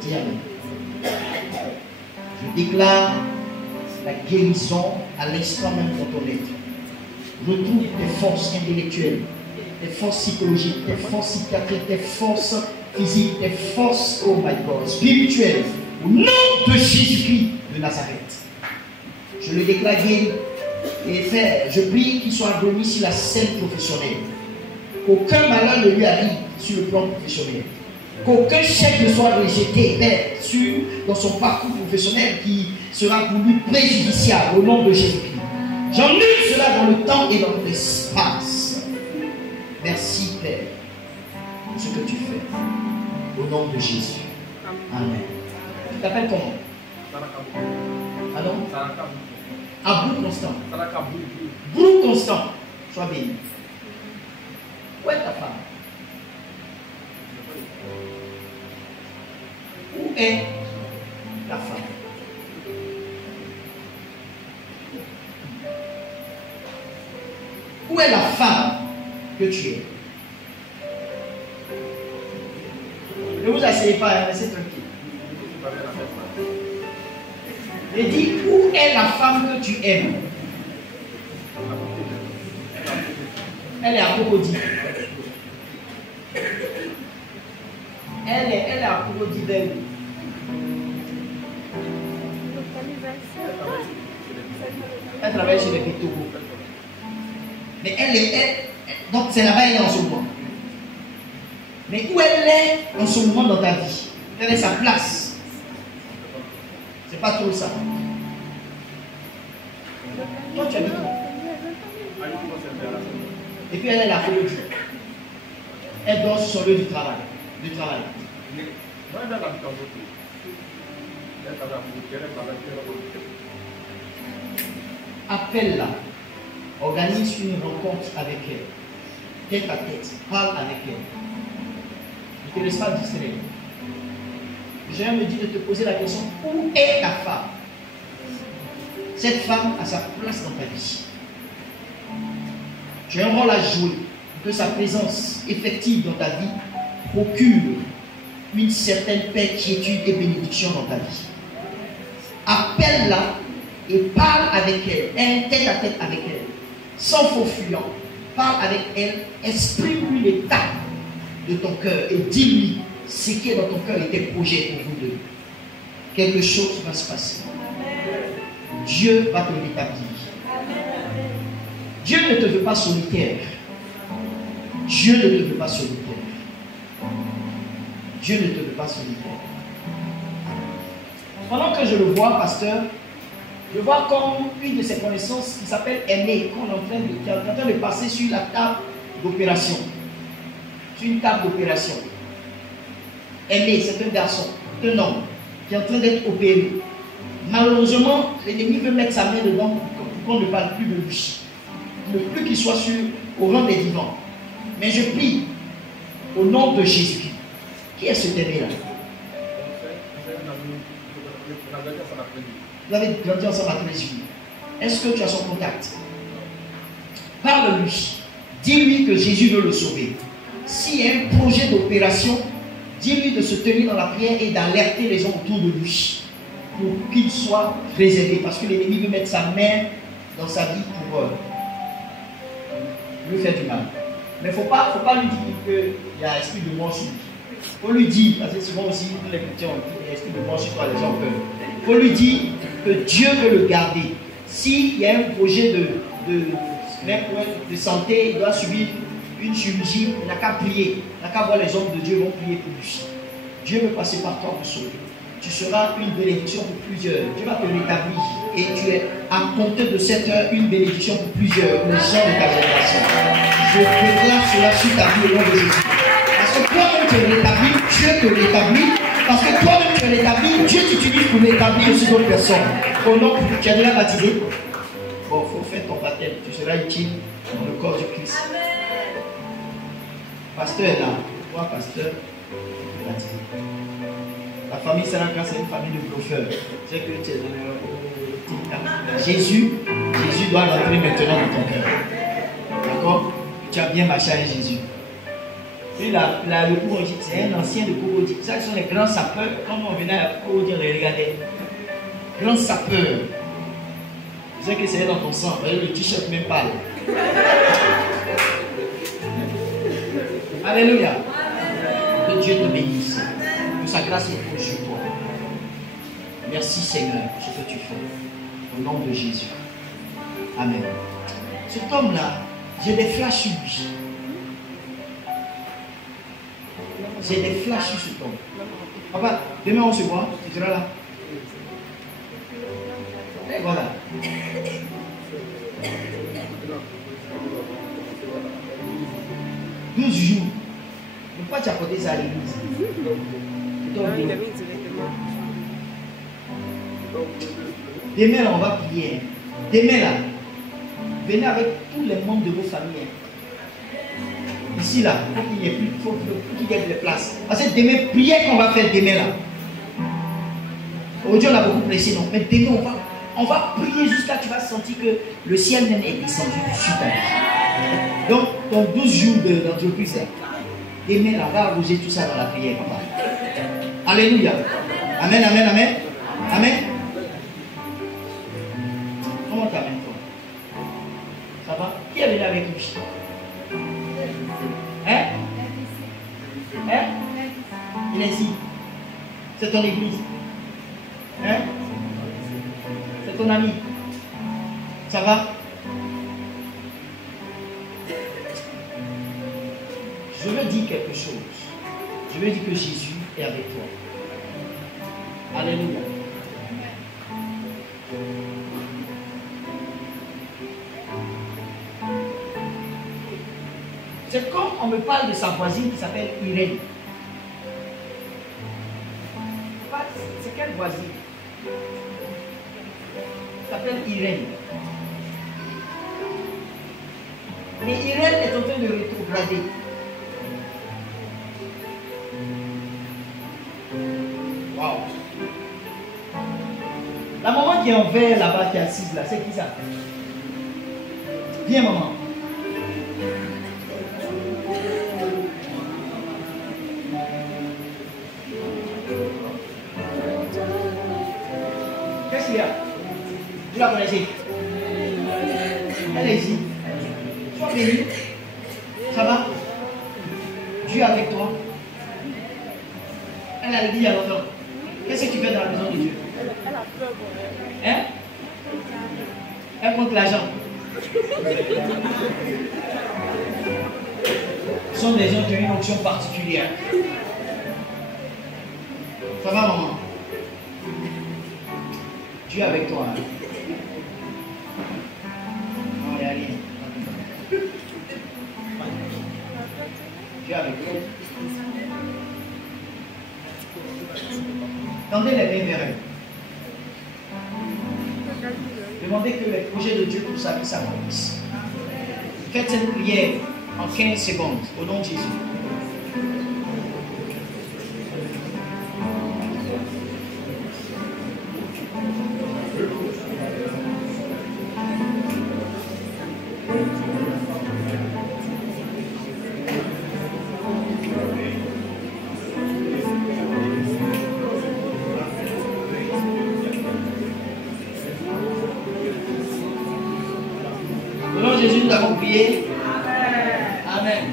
Dis Amen. Je déclare la guérison à l'instant même dans ton être. Retrouve tes forces intellectuelles, tes forces psychologiques, tes forces psychiatriques, tes forces physiques, tes forces, oh my God, spirituelles. Au nom de Jésus-Christ de Nazareth. Je le déclare guéri. Et Père, je prie qu'il soit remis sur la scène professionnelle. Qu'aucun malheur ne lui arrive sur le plan professionnel. Qu'aucun chèque ne soit rejeté, Père, dans son parcours professionnel qui sera pour lui préjudiciable au nom de Jésus-Christ. J'annule cela dans le temps et dans l'espace. Merci, Père, pour ce que tu fais. Au nom de Jésus. Amen. Tu t'appelles comment? Pardon? Abou Constant. Brou Constant. Sois béni. Où est ta femme? Où est ta femme? Où est la femme que tu es? Ne vous asseyez pas, restez tranquille. Je dis, où est la femme que tu aimes? Elle est à Cocody. Elle est à Cocody vers où? Elle travaille chez les Togo. Mais donc c'est là-bas elle est en ce moment. Mais où elle est en ce moment dans ta vie? Quelle est sa place? C'est pas trop ça. Toi tu habites où? Et puis elle est la folie. Elle dort sur son lieu du travail. Appelle-la. Organise une rencontre avec elle. Tête à tête. Parle avec elle. Ne te laisse pas distraire. Je me dis de te poser la question, où est ta femme? Cette femme a sa place dans ta vie. Tu as un rôle à jouer pour que sa présence effective dans ta vie procure une certaine paix, quiétude et bénédiction dans ta vie. Appelle-la et parle avec elle, un tête à tête avec elle, sans faux fuyant. Parle avec elle, exprime-lui l'état de ton cœur et dis-lui ce qui est dans ton cœur et tes projets pour vous deux. Quelque chose va se passer. Dieu va te rétablir. Dieu ne te veut pas solitaire. Dieu ne te veut pas solitaire. Dieu ne te veut pas solitaire. Pendant que je le vois, pasteur, je vois comme une de ses connaissances qui s'appelle Aimé, qui est en train de passer sur la table d'opération. Sur une table d'opération. Aimé, c'est un garçon, un homme, qui est en train d'être opéré. Malheureusement, l'ennemi veut mettre sa main dedans pour qu'on ne parle plus de lui. Ne plus qu'il soit au rang des vivants. Mais je prie au nom de Jésus. Qui est cet Aimé-là? Vous avez grandi ensemble à 13 jours. Est-ce que tu as son contact? Parle-lui. Dis-lui que Jésus veut le sauver. S'il y a un projet d'opération, dis-lui de se tenir dans la prière et d'alerter les gens autour de lui pour qu'il soit préservé. Parce que l'ennemi veut mettre sa main dans sa vie pour lui faire du mal. Mais il ne faut pas lui dire qu'il y a un esprit de mort sur lui. Il faut lui dire, parce que souvent aussi, nous les chrétiens, on dit qu'il y a un esprit de mort sur toi, les gens peuvent. Il faut lui dire que Dieu veut le garder. S'il y a un projet de santé, il doit subir une chirurgie, il n'a qu'à prier. Il n'a qu'à voir les hommes de Dieu vont prier pour lui. Dieu veut passer par toi pour sauver. Tu seras une bénédiction pour plusieurs. Dieu va te rétablir. Et tu es à compter de cette heure une bénédiction pour plusieurs, pour les gens de ta génération. Je déclare cela sur ta vie au nom de Jésus. Parce que toi-même tu es rétabli, Dieu te rétablit. Parce que toi-même tu es rétabli, Dieu t'utilise pour rétablir aussi d'autres personnes. Au nom, tu as déjà baptisé? Bon, il faut faire ton baptême. Tu seras utile dans le corps du Christ. Pasteur est là. Toi, pasteur, tu es baptisé. La famille Saraka, c'est une famille de bluffeurs. C'est que tu es dans Jésus doit rentrer maintenant dans ton cœur. D'accord? Tu as bien marché avec Jésus. Puis le Kouroji, c'est un ancien de Kouroji. Ça, ce sont les grands sapeurs. Quand on venait à Kouroji, on les regardait. Grands sapeurs. Tu sais que c'est dans ton sang. Le t-shirt même parle. Alléluia. Que Dieu te bénisse. Que sa grâce repose sur toi. Merci Seigneur pour ce que tu fais. Au nom de Jésus. Amen. Cet homme-là, j'ai des flashs sur lui. J'ai des flashs sur cet homme. Papa, demain on se voit. Tu seras là. Et voilà. « 12 jours. Pourquoi tu as porté ça à l'église? Demain là, on va prier. Demain là, venez avec tous les membres de vos familles. Ici là, il faut qu'il y ait plus, faut qu'il y ait de place. Parce que demain, prière qu'on va faire demain là. Aujourd'hui on a beaucoup pressé, non? Mais demain on va prier jusqu'à ce que tu vas sentir que le ciel même est descendu sur ta vie. Donc, dans 12 jours d'entreprise, demain, là, on va arroser tout ça dans la prière, papa. Alléluia. Amen, amen, amen. Amen. Comment t'amènes toi? Ça va? Qui est venu avec lui? Hein? Hein? Il est ici. C'est ton église. Hein? C'est ton ami. Ça va? Je veux dire quelque chose. Je veux dire que Jésus est avec toi. Alléluia. C'est comme on me parle de sa voisine qui s'appelle Irène. C'est quelle voisine? Elle s'appelle Irène. Mais Irène est en train de rétrograder. La maman maman qui est en vert là-bas, qui est assise là, c'est qui ça? Viens, maman. Qu'est-ce qu'il y a? Tu la connaissez? Elle est ici. Sois béni. Ça va? Dieu est avec toi. Elle a dit il y a longtemps. Qu'est-ce que tu fais dans la maison de Dieu? Elle a peur. Hein? Elle compte l'argent. Ce sont des gens qui ont une option particulière. Ça va, maman? Dieu est avec toi. Hein? Non, il n'y a rien. Dieu est avec toi. Tendez les mains vers elle. Demandez que les projets de Dieu pour sa vie s'accomplissent. Faites cette prière en 15 secondes au nom de Jésus. Au nom de Jésus, nous avons prié. Amen.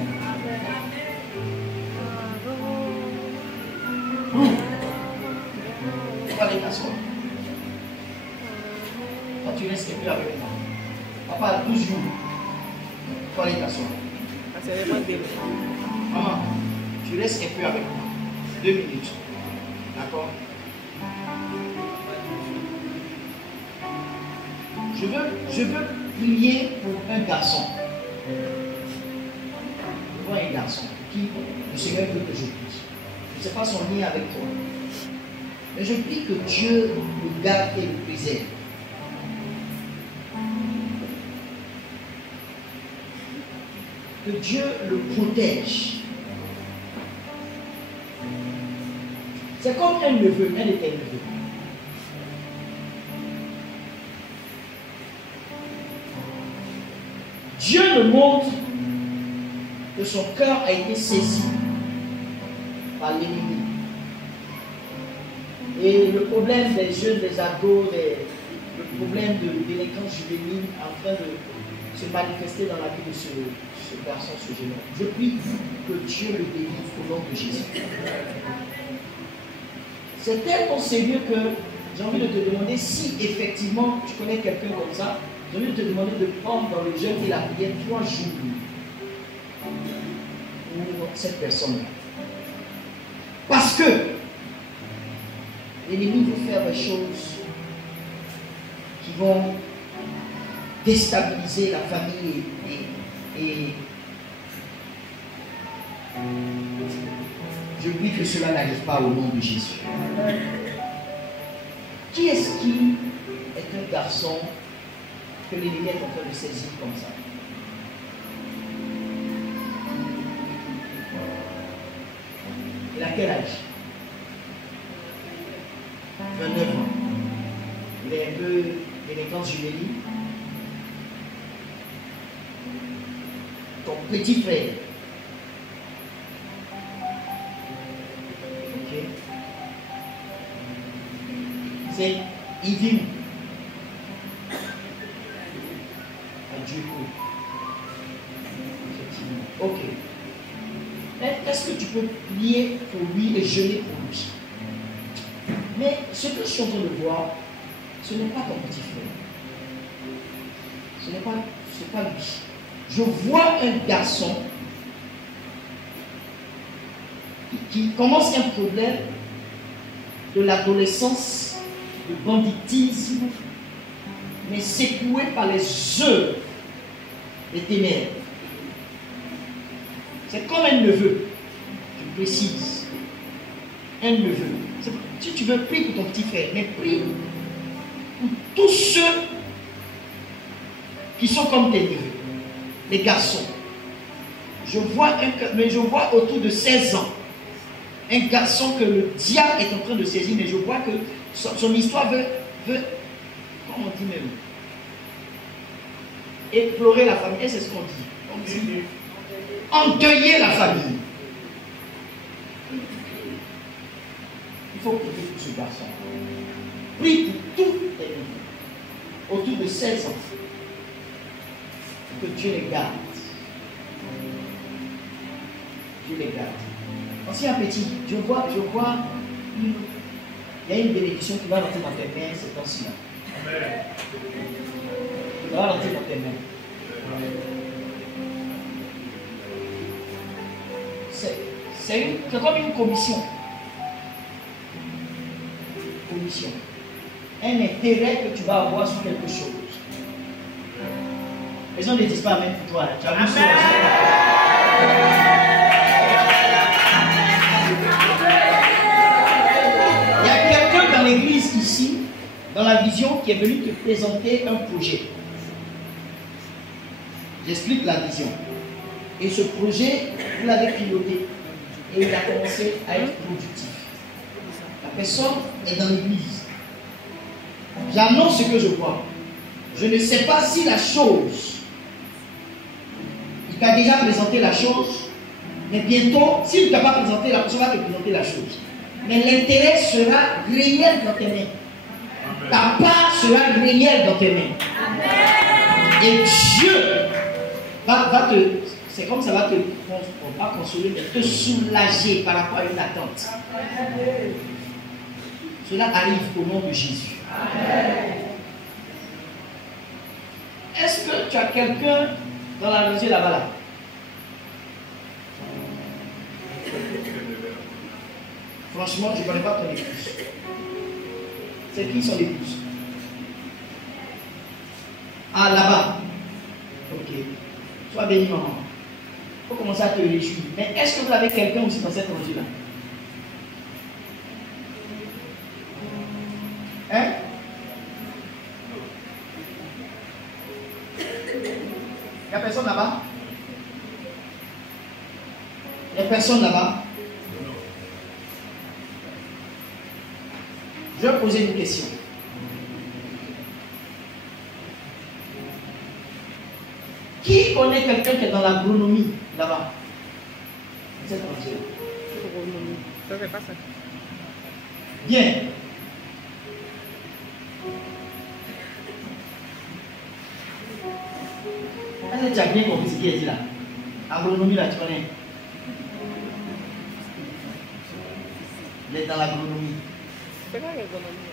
Tu vas aller t'asseoir. Quand tu restes plus avec moi. Papa a 12 jours. Tu vas aller t'asseoir. Maman, tu restes un peu avec moi. 2 minutes. D'accord? Je veux prier pour un garçon. Pour un garçon qui le Seigneur veut que je prie. Je ne sais pas son lien avec toi. Mais je prie que Dieu le garde et le préserve. Que Dieu le protège. C'est comme un neveu, un était neveu. Dieu me montre que son cœur a été saisi par l'ennemi. Et le problème des jeunes, des ados, le problème de délinquance juvénile en train de se manifester dans la vie de ce garçon, ce jeune homme. Je prie que Dieu le délivre au nom de Jésus. C'est tellement sérieux que j'ai envie de te demander si effectivement tu connais quelqu'un comme ça. J'ai envie de te demander de prendre dans le jeûne et la prière 3 jours pour cette personne-là. Parce que l'ennemi veut faire des choses qui vont déstabiliser la famille et je prie que cela n'arrive pas au nom de Jésus. Qui est-ce qui est un garçon que l'ennemi est en train de saisir comme ça? Il a quel âge? 29 ans. Il est un peu délinquance juvénile. Ton petit frère. Ok. C'est Yves. Dieu. Ok. Est-ce que tu peux prier pour lui et jeûner pour lui? Mais ce que je suis en train de voir, ce n'est pas ton petit frère. Ce n'est pas lui. Je vois un garçon qui commence un problème de l'adolescence, de banditisme, mais secoué par les œuvres des ténèbres. C'est comme un neveu, je précise. Un neveu. Si tu veux, prie pour ton petit frère, mais prie pour tous ceux qui sont comme tes neveux, les garçons. Je vois autour de 16 ans un garçon que le diable est en train de saisir, mais je vois que son histoire veut Comment on dit même? Éploré la famille. Et c'est ce qu'on dit. On dit endeuiller la famille. Il faut prier pour ce garçon. Prie pour tous les enfants. Autour de 16 enfants. Que Dieu les garde. Dieu les garde. Ancien petit, je vois, il y a une bénédiction qui va rentrer dans tes mains, c'est temps-ci là. Il va rentrer dans tes mains. C'est comme une commission. Commission. Un intérêt que tu vas avoir sur quelque chose. Les gens ne disent pas Amen pour toi. Tu as vu ça? Il y a quelqu'un dans l'église ici, dans la vision, qui est venu te présenter un projet. J'explique la vision. Et ce projet, vous l'avez piloté. Et il a commencé à être productif. La personne est dans l'église. J'annonce ce que je vois. Je ne sais pas si la chose, il t'a déjà présenté la chose, mais bientôt, s'il ne t'a pas présenté la chose, il va te présenter la chose. Mais l'intérêt sera réel dans tes mains. Ta part sera réelle dans tes mains. Et Dieu va te, c'est comme ça va te, pas consoler, mais te soulager par rapport à une attente. Cela arrive au nom de Jésus. Est-ce que tu as quelqu'un dans la rangée là-bas là? Franchement, je ne connais pas ton épouse. C'est qui son épouse? Ah, là-bas. Ok. Sois béni, maman. Il faut commencer à te réjouir. Mais est-ce que vous avez quelqu'un aussi dans cette rangée-là? Hein? Il n'y a personne là-bas? Il n'y a personne là-bas? Je vais poser une question. Qui connaît quelqu'un qui est dans l'agronomie là-bas? Cette rangée-là. Ça fait pas ça. Bien. Est-ce que tu as bien compris ce qui est dit là? Agronomie là, tu connais? Il est dans l'agronomie. C'est quoi l'agronomie?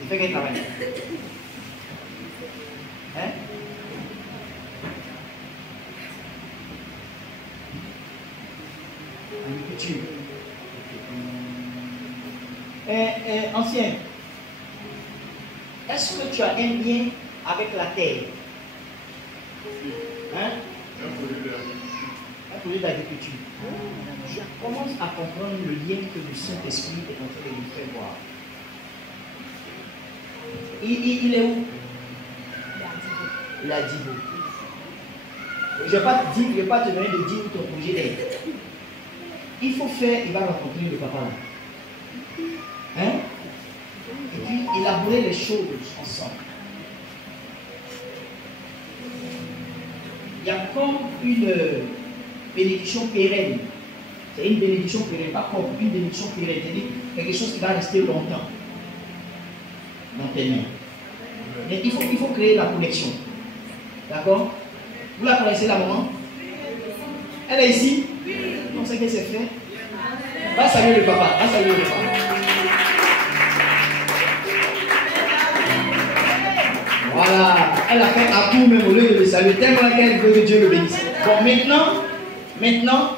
Il fait quel travail? Hein? Agriculture. Ancien, est-ce que tu as un lien avec la terre? Hein? Un projet d'agriculture. Je commence à comprendre le lien que le Saint-Esprit est en train de nous faire voir. Il est où? Il a dit beaucoup. Je ne vais pas te donner de dire ton projet d'aide. Il faut faire, il va rencontrer le papa là. Hein? Et puis élaborer les choses ensemble. Il y a comme une bénédiction pérenne. C'est une bénédiction pérenne, pas comme une bénédiction pérenne, c'est-à-dire quelque chose qui va rester longtemps dans tes mains. Mais il faut créer la connexion. D'accord? Vous la connaissez la maman? Elle est ici? On sait que c'est fait. Va saluer le papa. Va saluer le papa. Voilà. Elle a fait à tout même au lieu de le saluer. Tellement qu'elle veut que Dieu le bénisse. Bon, maintenant,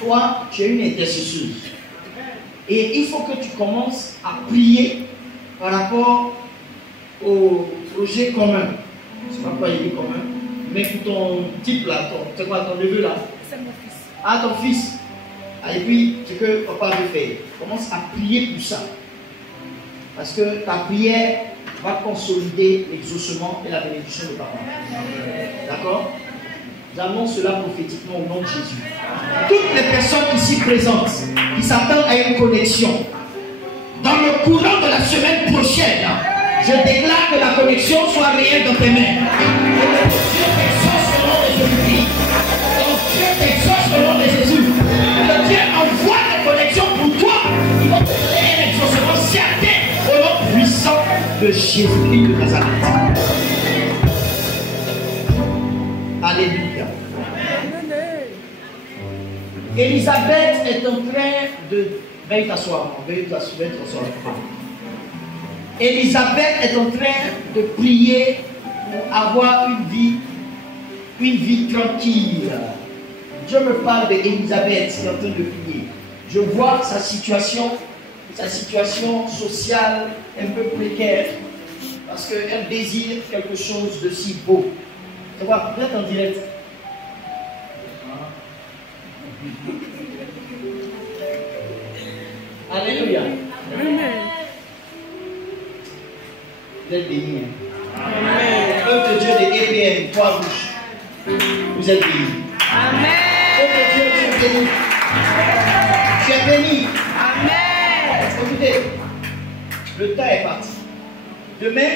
toi, tu es une intercesseuse. Et il faut que tu commences à prier par rapport au projet commun. Je ne sais pas quoi il est commun. Mais pour ton type là, c'est quoi ton neveu là? C'est mon fils. Ah, ton fils. Ah, et puis, ce que papa veut faire. Commence à prier pour ça. Parce que ta prière va consolider l'exaucement et la bénédiction de papa. D'accord? J'annonce cela prophétiquement au nom de Jésus. Toutes les personnes ici présentes qui s'attendent à une connexion, dans le courant de la semaine prochaine, Je déclare que la connexion soit réelle dans tes mains. Dieu t'exauce au nom de Jésus-Christ. Donc Dieu t'exauce au nom de Jésus. Que Dieu envoie des connexions pour toi. Il va te donner un exaucement certain au nom puissant de Jésus-Christ de Nazareth. Alléluia. Élisabeth est en train de... Veuillez t'asseoir. Veuillez t'asseoir. Élisabeth est en train de prier pour avoir une vie tranquille. Dieu me parle d'Élisabeth qui est en train de prier. Je vois sa situation sociale un peu précaire parce qu'elle désire quelque chose de si beau. Tu vois, peut-être en direct. Alléluia. Vous êtes bénis. Hein? Peuple de Dieu de EPM, trois bouches. Vous êtes bénis. Peuple de Dieu, tu es béni. Tu es béni. Écoutez, le temps est parti. Demain,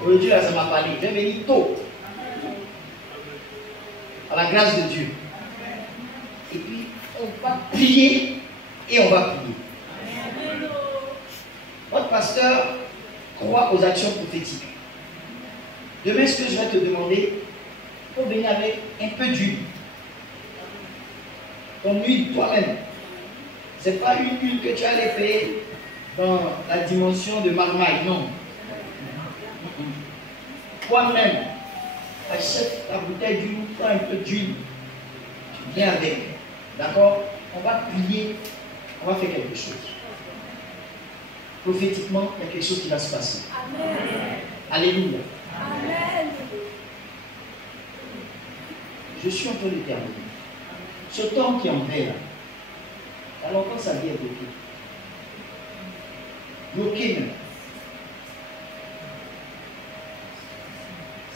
aujourd'hui, là, ça m'a parlé. Je vais venir tôt. À la grâce de Dieu. Et puis, on va prier et on va prier. Votre pasteur croit aux actions prophétiques. Demain, ce que je vais te demander, il faut venir avec un peu d'huile. Ton huile toi-même. Ce n'est pas une huile que tu allais payer dans la dimension de marmaille, non. Toi-même, achète ta bouteille d'huile, prends un peu d'huile, tu viens avec. D'accord? On va prier, on va faire quelque chose. Prophétiquement, il y a quelque chose qui va se passer. Amen. Alléluia. Amen. Je suis en train de terminer. Ce temps qui est en paix là, il y a longtemps sa vie est bloquée. Bloquée même.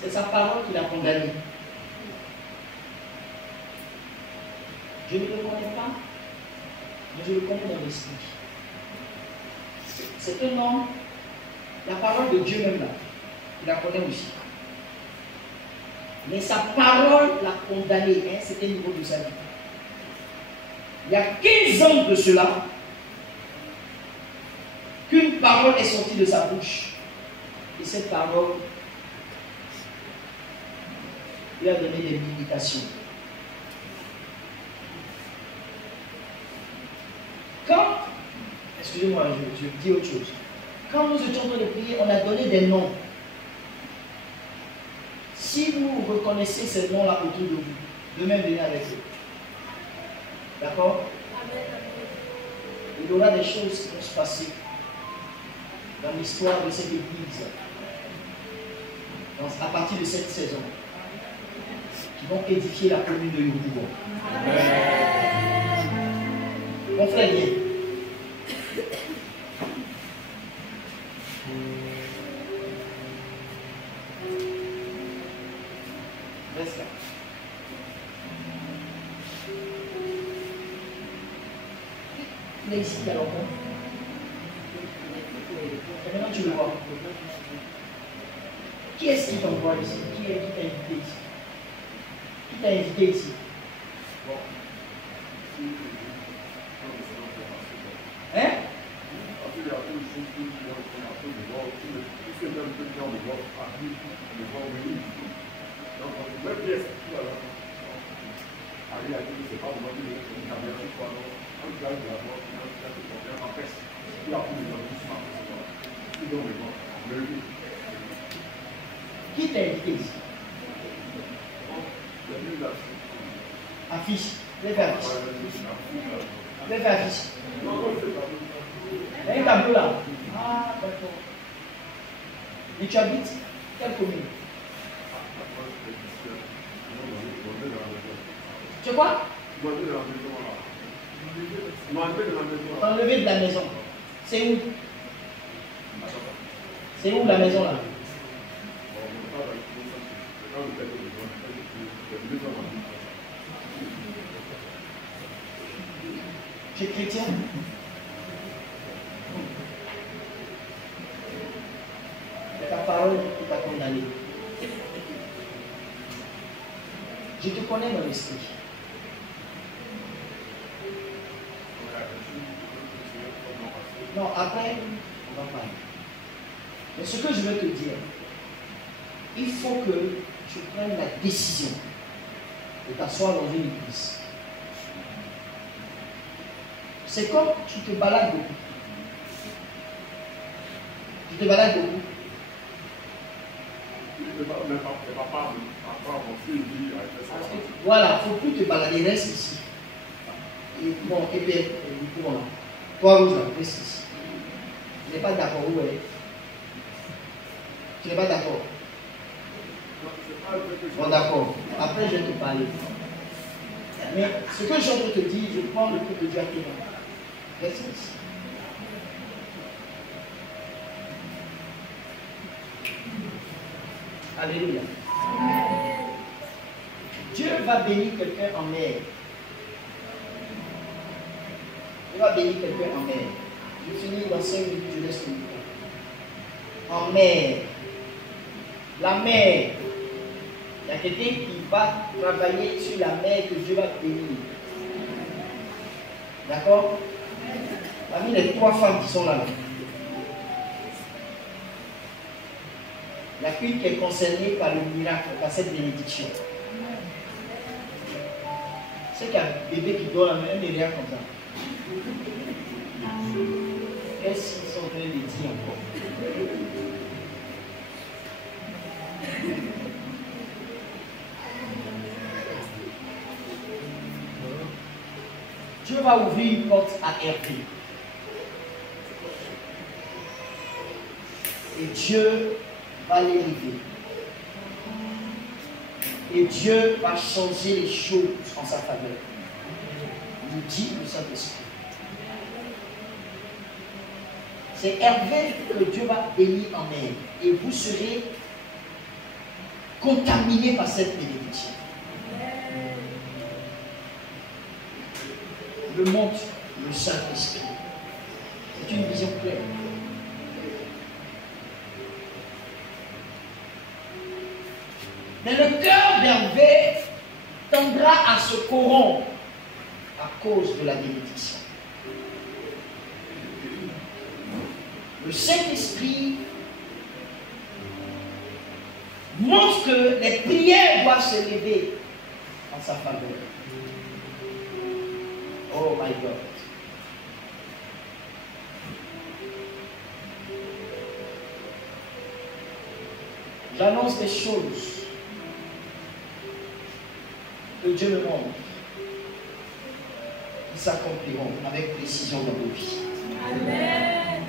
C'est sa parole qui l'a condamné. Je ne le connais pas, mais je le connais dans l'esprit. C'est un homme, la parole de Dieu même là, il la connaît aussi. Mais sa parole l'a condamné, hein, c'était au niveau de sa vie. Il y a 15 ans de cela, qu'une parole est sortie de sa bouche. Et cette parole lui a donné des limitations. Quand, excusez-moi, je dis autre chose. Quand nous étions en train de prier, on a donné des noms. Si vous reconnaissez ces noms-là autour de vous, demain venez avec eux. D'accord? Il y aura des choses qui vont se passer dans l'histoire de cette église, à partir de cette saison, qui vont édifier la commune de Yopougon. Mon frère, viens. Reste là. Il est ici, alors. Et maintenant, tu le vois. Qui est-ce qui t'envoie ici? Qui t'a invité ici? Qui t'a invité ici? Hein? Qui t'a invité ici? Affiche. Lève affiche. Lève affiche. Il y a un tableau là. Ah, d'accord. Et tu habites quelle commune? Tu sais quoi? Enlevé de la maison. C'est où? C'est où la maison là? Tu es chrétien? ta parole t'a condamné. Je te connais dans l'esprit. Non, après, on va parler. Mais ce que je veux te dire, il faut que tu prennes la décision de t'asseoir dans une église. C'est comme tu te balades beaucoup. Tu te balades beaucoup. Voilà, il ne faut plus te balader, reste ici. Et bon, et bien, voilà. Toi, Rouge, reste ici. Tu n'es pas d'accord, où elle est? Tu n'es pas d'accord? Bon, d'accord. Après, je vais te parler. Mais ce que je suis en train de te dire, je prends le truc de Dieu à tes mains. Reste ici. Alléluia. Dieu va bénir quelqu'un en mer. Dieu va bénir quelqu'un en mer. Je finis dans 5 minutes, je laisse le micro. En mer. La mer. Il y a quelqu'un qui va travailler sur la mer que Dieu va bénir. D'accord? Parmi les 3 femmes qui sont là. Il n'y a qu'une qui est concernée par le miracle, par cette bénédiction. C'est qu'il y a un bébé qui dort la main, mais rien comme ça. Qu'est-ce qu'ils sont en train de dire encore? Dieu va ouvrir une porte à Hervé. Et Dieu va l'élever. Et Dieu va changer les choses en sa faveur. Nous dit le Saint-Esprit. C'est Hervé que Dieu va bénir en elle. Et vous serez contaminés par cette bénédiction. Le montre le Saint-Esprit. C'est une vision claire. Mais le cœur d'Hervé tendra à se corrompre à cause de la bénédiction. Le Saint-Esprit montre que les prières doivent se lever en sa faveur. Oh my God. J'annonce des choses que Dieu me montre qui s'accompliront avec précision dans nos vies. Amen.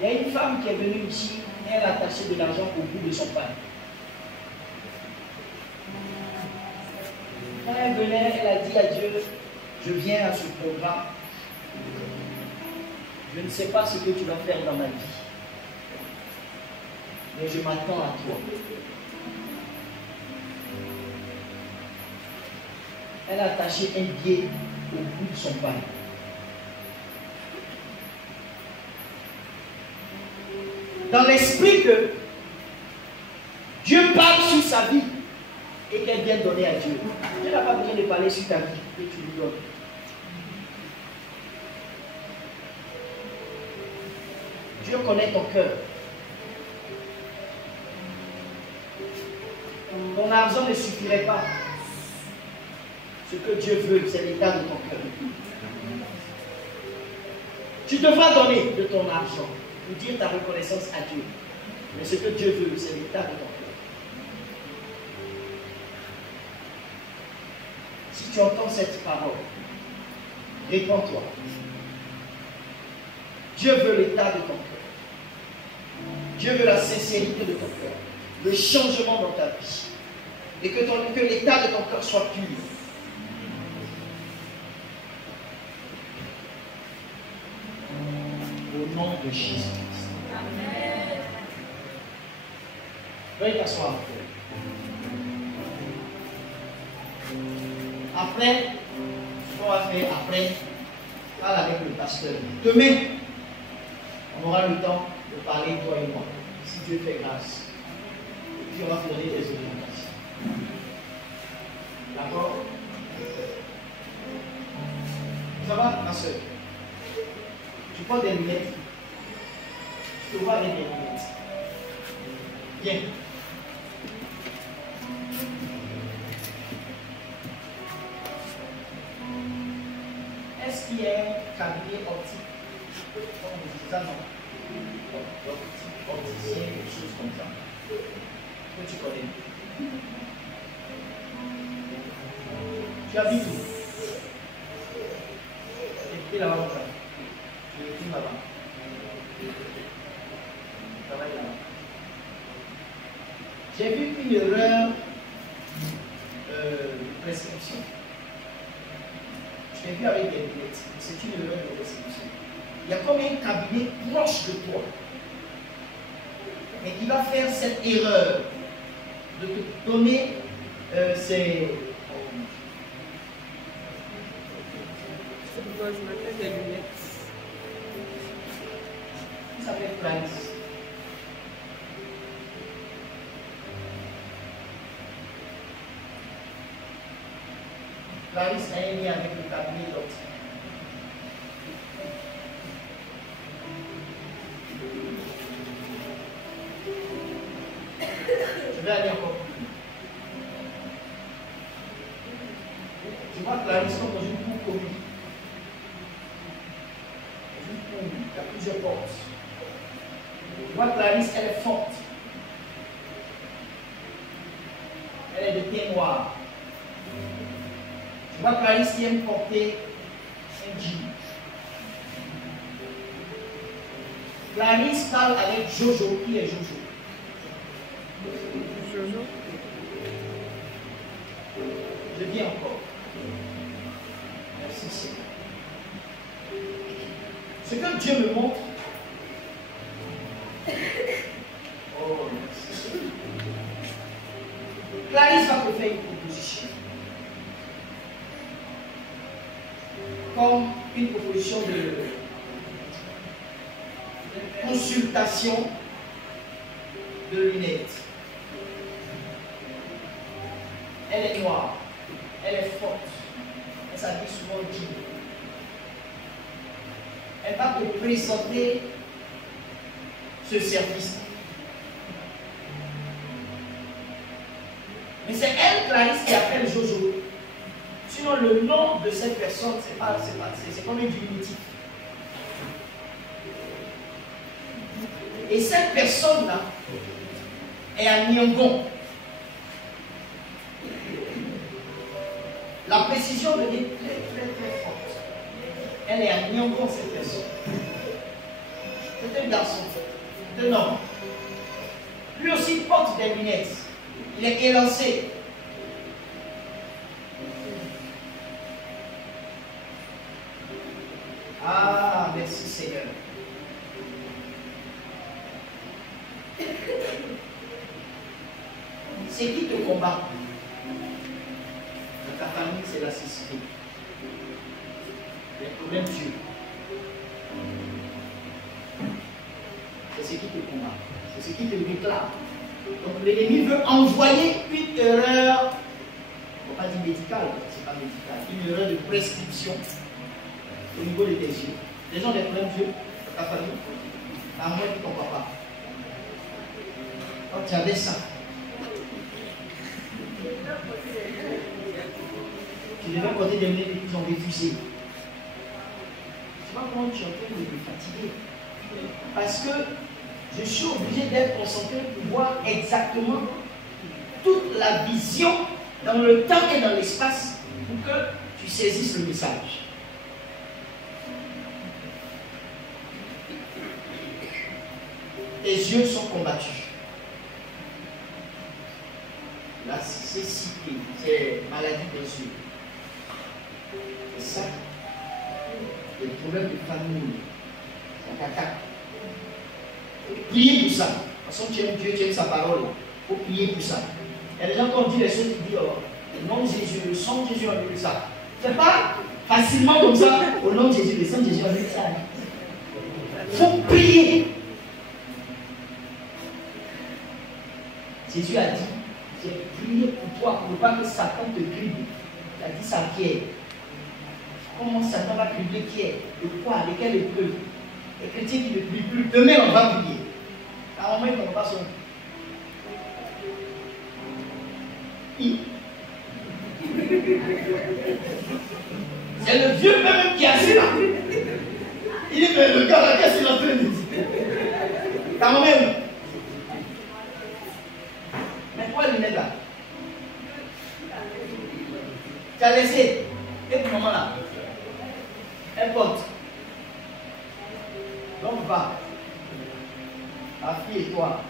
Il y a une femme qui est venue ici, elle a attaché de l'argent au bout de son pain. Quand elle venait, elle a dit à Dieu, je viens à ce programme, je ne sais pas ce que tu vas faire dans ma vie, mais je m'attends à toi. Elle a attaché un billet au bout de son pain. Dans l'esprit que Dieu parle sur sa vie et qu'elle vient donner à Dieu. Dieu n'a pas besoin de parler sur ta vie que tu lui donnes. Dieu connaît ton cœur. Ton argent ne suffirait pas. Ce que Dieu veut, c'est l'état de ton cœur. Tu devras donner de ton argent pour dire ta reconnaissance à Dieu. Mais ce que Dieu veut, c'est l'état de ton cœur. Si tu entends cette parole, réponds-toi. Dieu veut l'état de ton cœur. Dieu veut la sincérité de ton cœur, le changement dans ta vie. Et que l'état de ton cœur soit pur. Au nom de Jésus-Christ. Amen. Veuillez t'asseoir. Après, ce qu'on va faire après, Parle avec le pasteur. Demain, on aura le temps de parler, toi et moi, si Dieu fait grâce. Et puis on va te donner des orientations. D'accord? Ça va, ma soeur? Tu portes des lunettes? Tu te vois avec des lunettes. Bien. Est-ce qu'il y a un cabinet optique? Comme on dit ça, non? Opticien, quelque chose comme ça. Que tu connais? Tu habites où? Et là-bas, mon frère. Tu es là-bas. Tu travailles là-bas. J'ai vu une erreur de prescription. Je l'ai vu avec des lunettes. C'est une erreur de prescription. Il y a comme un cabinet proche de toi. Mais qui va faire cette erreur de te donner ces... Je m'appelle des lunettes. Il s'appelle Clarisse. Clarisse a un lien avec le cabinet d'optique. Je vais aller encore plus. Je vois Clarisse comme dans une cour commune. Il y a plusieurs portes. Je vois Clarisse, elle est forte. Elle est de teint noir. Je vois Clarisse qui aime porter un jean. Clarisse parle avec Jojo. Qui est Jojo? Jojo. Je viens encore. Merci Seigneur. Ce que Dieu me montre. Oh, merci Seigneur. Clarisse va te faire une proposition. Comme une proposition de consultation de lunettes. Elle est noire, elle est forte, elle s'habille souvent jean. Elle va te présenter ce service. Mais c'est elle, Clarisse, qui appelle Jojo. Sinon, le nom de cette personne, c'est comme un diminutif. Et cette personne-là est à Nyangon. La précision devient très forte. Elle est à Nyangon, cette personne. C'est un garçon, c'est un homme. Lui aussi porte des lunettes. Il est élancé. Ah, merci Seigneur. C'est qui te combat? Dans ta famille, c'est la cécité. Les problèmes Dieu. C'est ce qui te combat. C'est ce qui te réclame. Donc l'ennemi veut envoyer une erreur, on ne va pas dire médicale, c'est pas médical, une erreur de prescription au niveau de tes yeux. Les gens ont des problèmes d'yeux, ta famille, à moins que ton papa. Quand tu avais ça, tu devais porter des lunettes et ils ont refusé. Tu vois comment tu es en train de me fatiguer. Parce que je suis obligé d'être concentré pour voir exactement toute la vision dans le temps et dans l'espace pour que tu saisisses le message. Tes yeux sont combattus. La cécité, c'est maladie des yeux. C'est ça. Les problèmes de famille, ça t'attaque. Priez pour ça. De toute façon, tu aimes Dieu, tu aimes sa parole. Il faut prier pour ça. Il y a des gens qui ont dit les choses qui disent, oh, le nom de Jésus, le sang de Jésus a vu ça. C'est pas Facilement comme ça, au nom de Jésus, le sang de Jésus avec ça. Il faut prier. Jésus a dit, j'ai prié pour toi pour ne pas que Satan te crible. Il a dit ça à Pierre. Comment Satan va cribler Pierre? De quoi? De quelle épreuve? Les chrétiens qui ne prient plus. Demain, on va prier. À un moment, ils ne vont pas son. C'est le vieux même qui est assis là. Il dit, mais le gars là, qu'est-ce qu'il est en train de dire? Ta maman est où? Mais pourquoi il est là? Tu as laissé. Et pour maman là? Elle porte. Donc va. Ta fille et toi.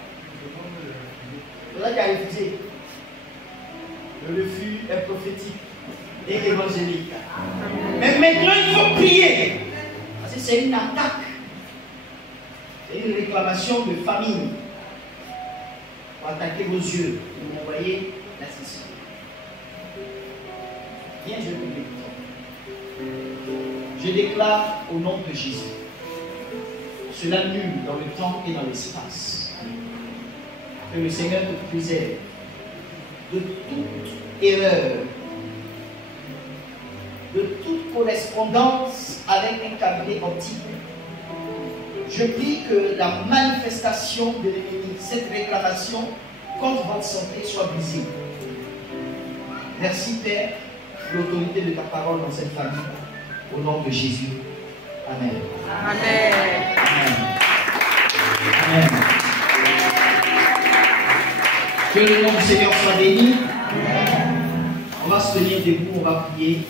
C'est là qui a refusé. Le refus est prophétique et évangélique. Mais maintenant, il faut prier. Parce que c'est une attaque. C'est une réclamation de famine. Pour attaquer vos yeux. Vous voyez la session. Viens, je prie. Je déclare au nom de Jésus. Cela nul dans le temps et dans l'espace. Que le Seigneur te préserve de toute erreur, de toute correspondance avec un cabinet antique. Je prie que la manifestation de l'ennemi, cette réclamation contre votre santé soit brisée. Merci Père, pour l'autorité de ta parole dans cette famille. Au nom de Jésus. Amen. Amen. Amen. Amen. Que le nom du Seigneur soit béni. On va se tenir debout, on va prier.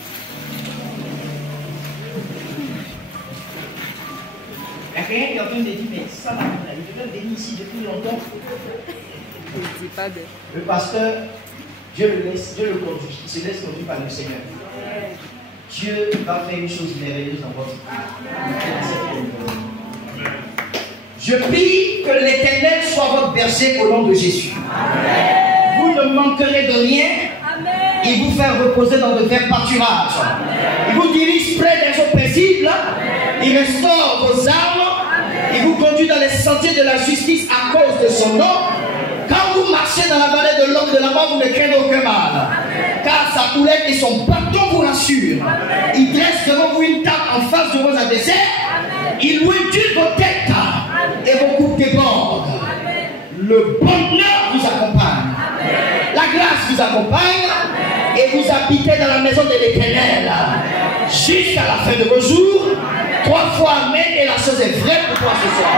Il y a quelqu'un qui est en train de dire, mais ça va, il est venu ici depuis longtemps. Il ne dit pas de. Le pasteur, Dieu le laisse, Dieu le conduit, il se laisse conduire par le Seigneur. Dieu va faire une chose merveilleuse dans votre vie. Je prie que l'Éternel soit votre berger au nom de Jésus. Amen. Vous ne manquerez de rien. Amen. Il vous fait reposer dans de verts pâturages. Il vous dirige près des eaux paisibles. Amen. Il restaure vos âmes. Amen. Il vous conduit dans les sentiers de la justice à cause de son nom. Quand vous marchez dans la vallée de l'homme de la mort, vous ne craignez aucun mal. Amen. Car sa houlette et son bâton vous rassurent. Amen. Il dresse devant vous une table en face de vos adversaires. Amen. Il ondule vos têtes et vos coupes débordent. Amen. Le bonheur vous accompagne. Amen. La grâce vous accompagne. Amen. Et vous habitez dans la maison de l'Éternel jusqu'à la fin de vos jours. Amen. 3 fois Amen et la chose est vraie pour toi ce soir.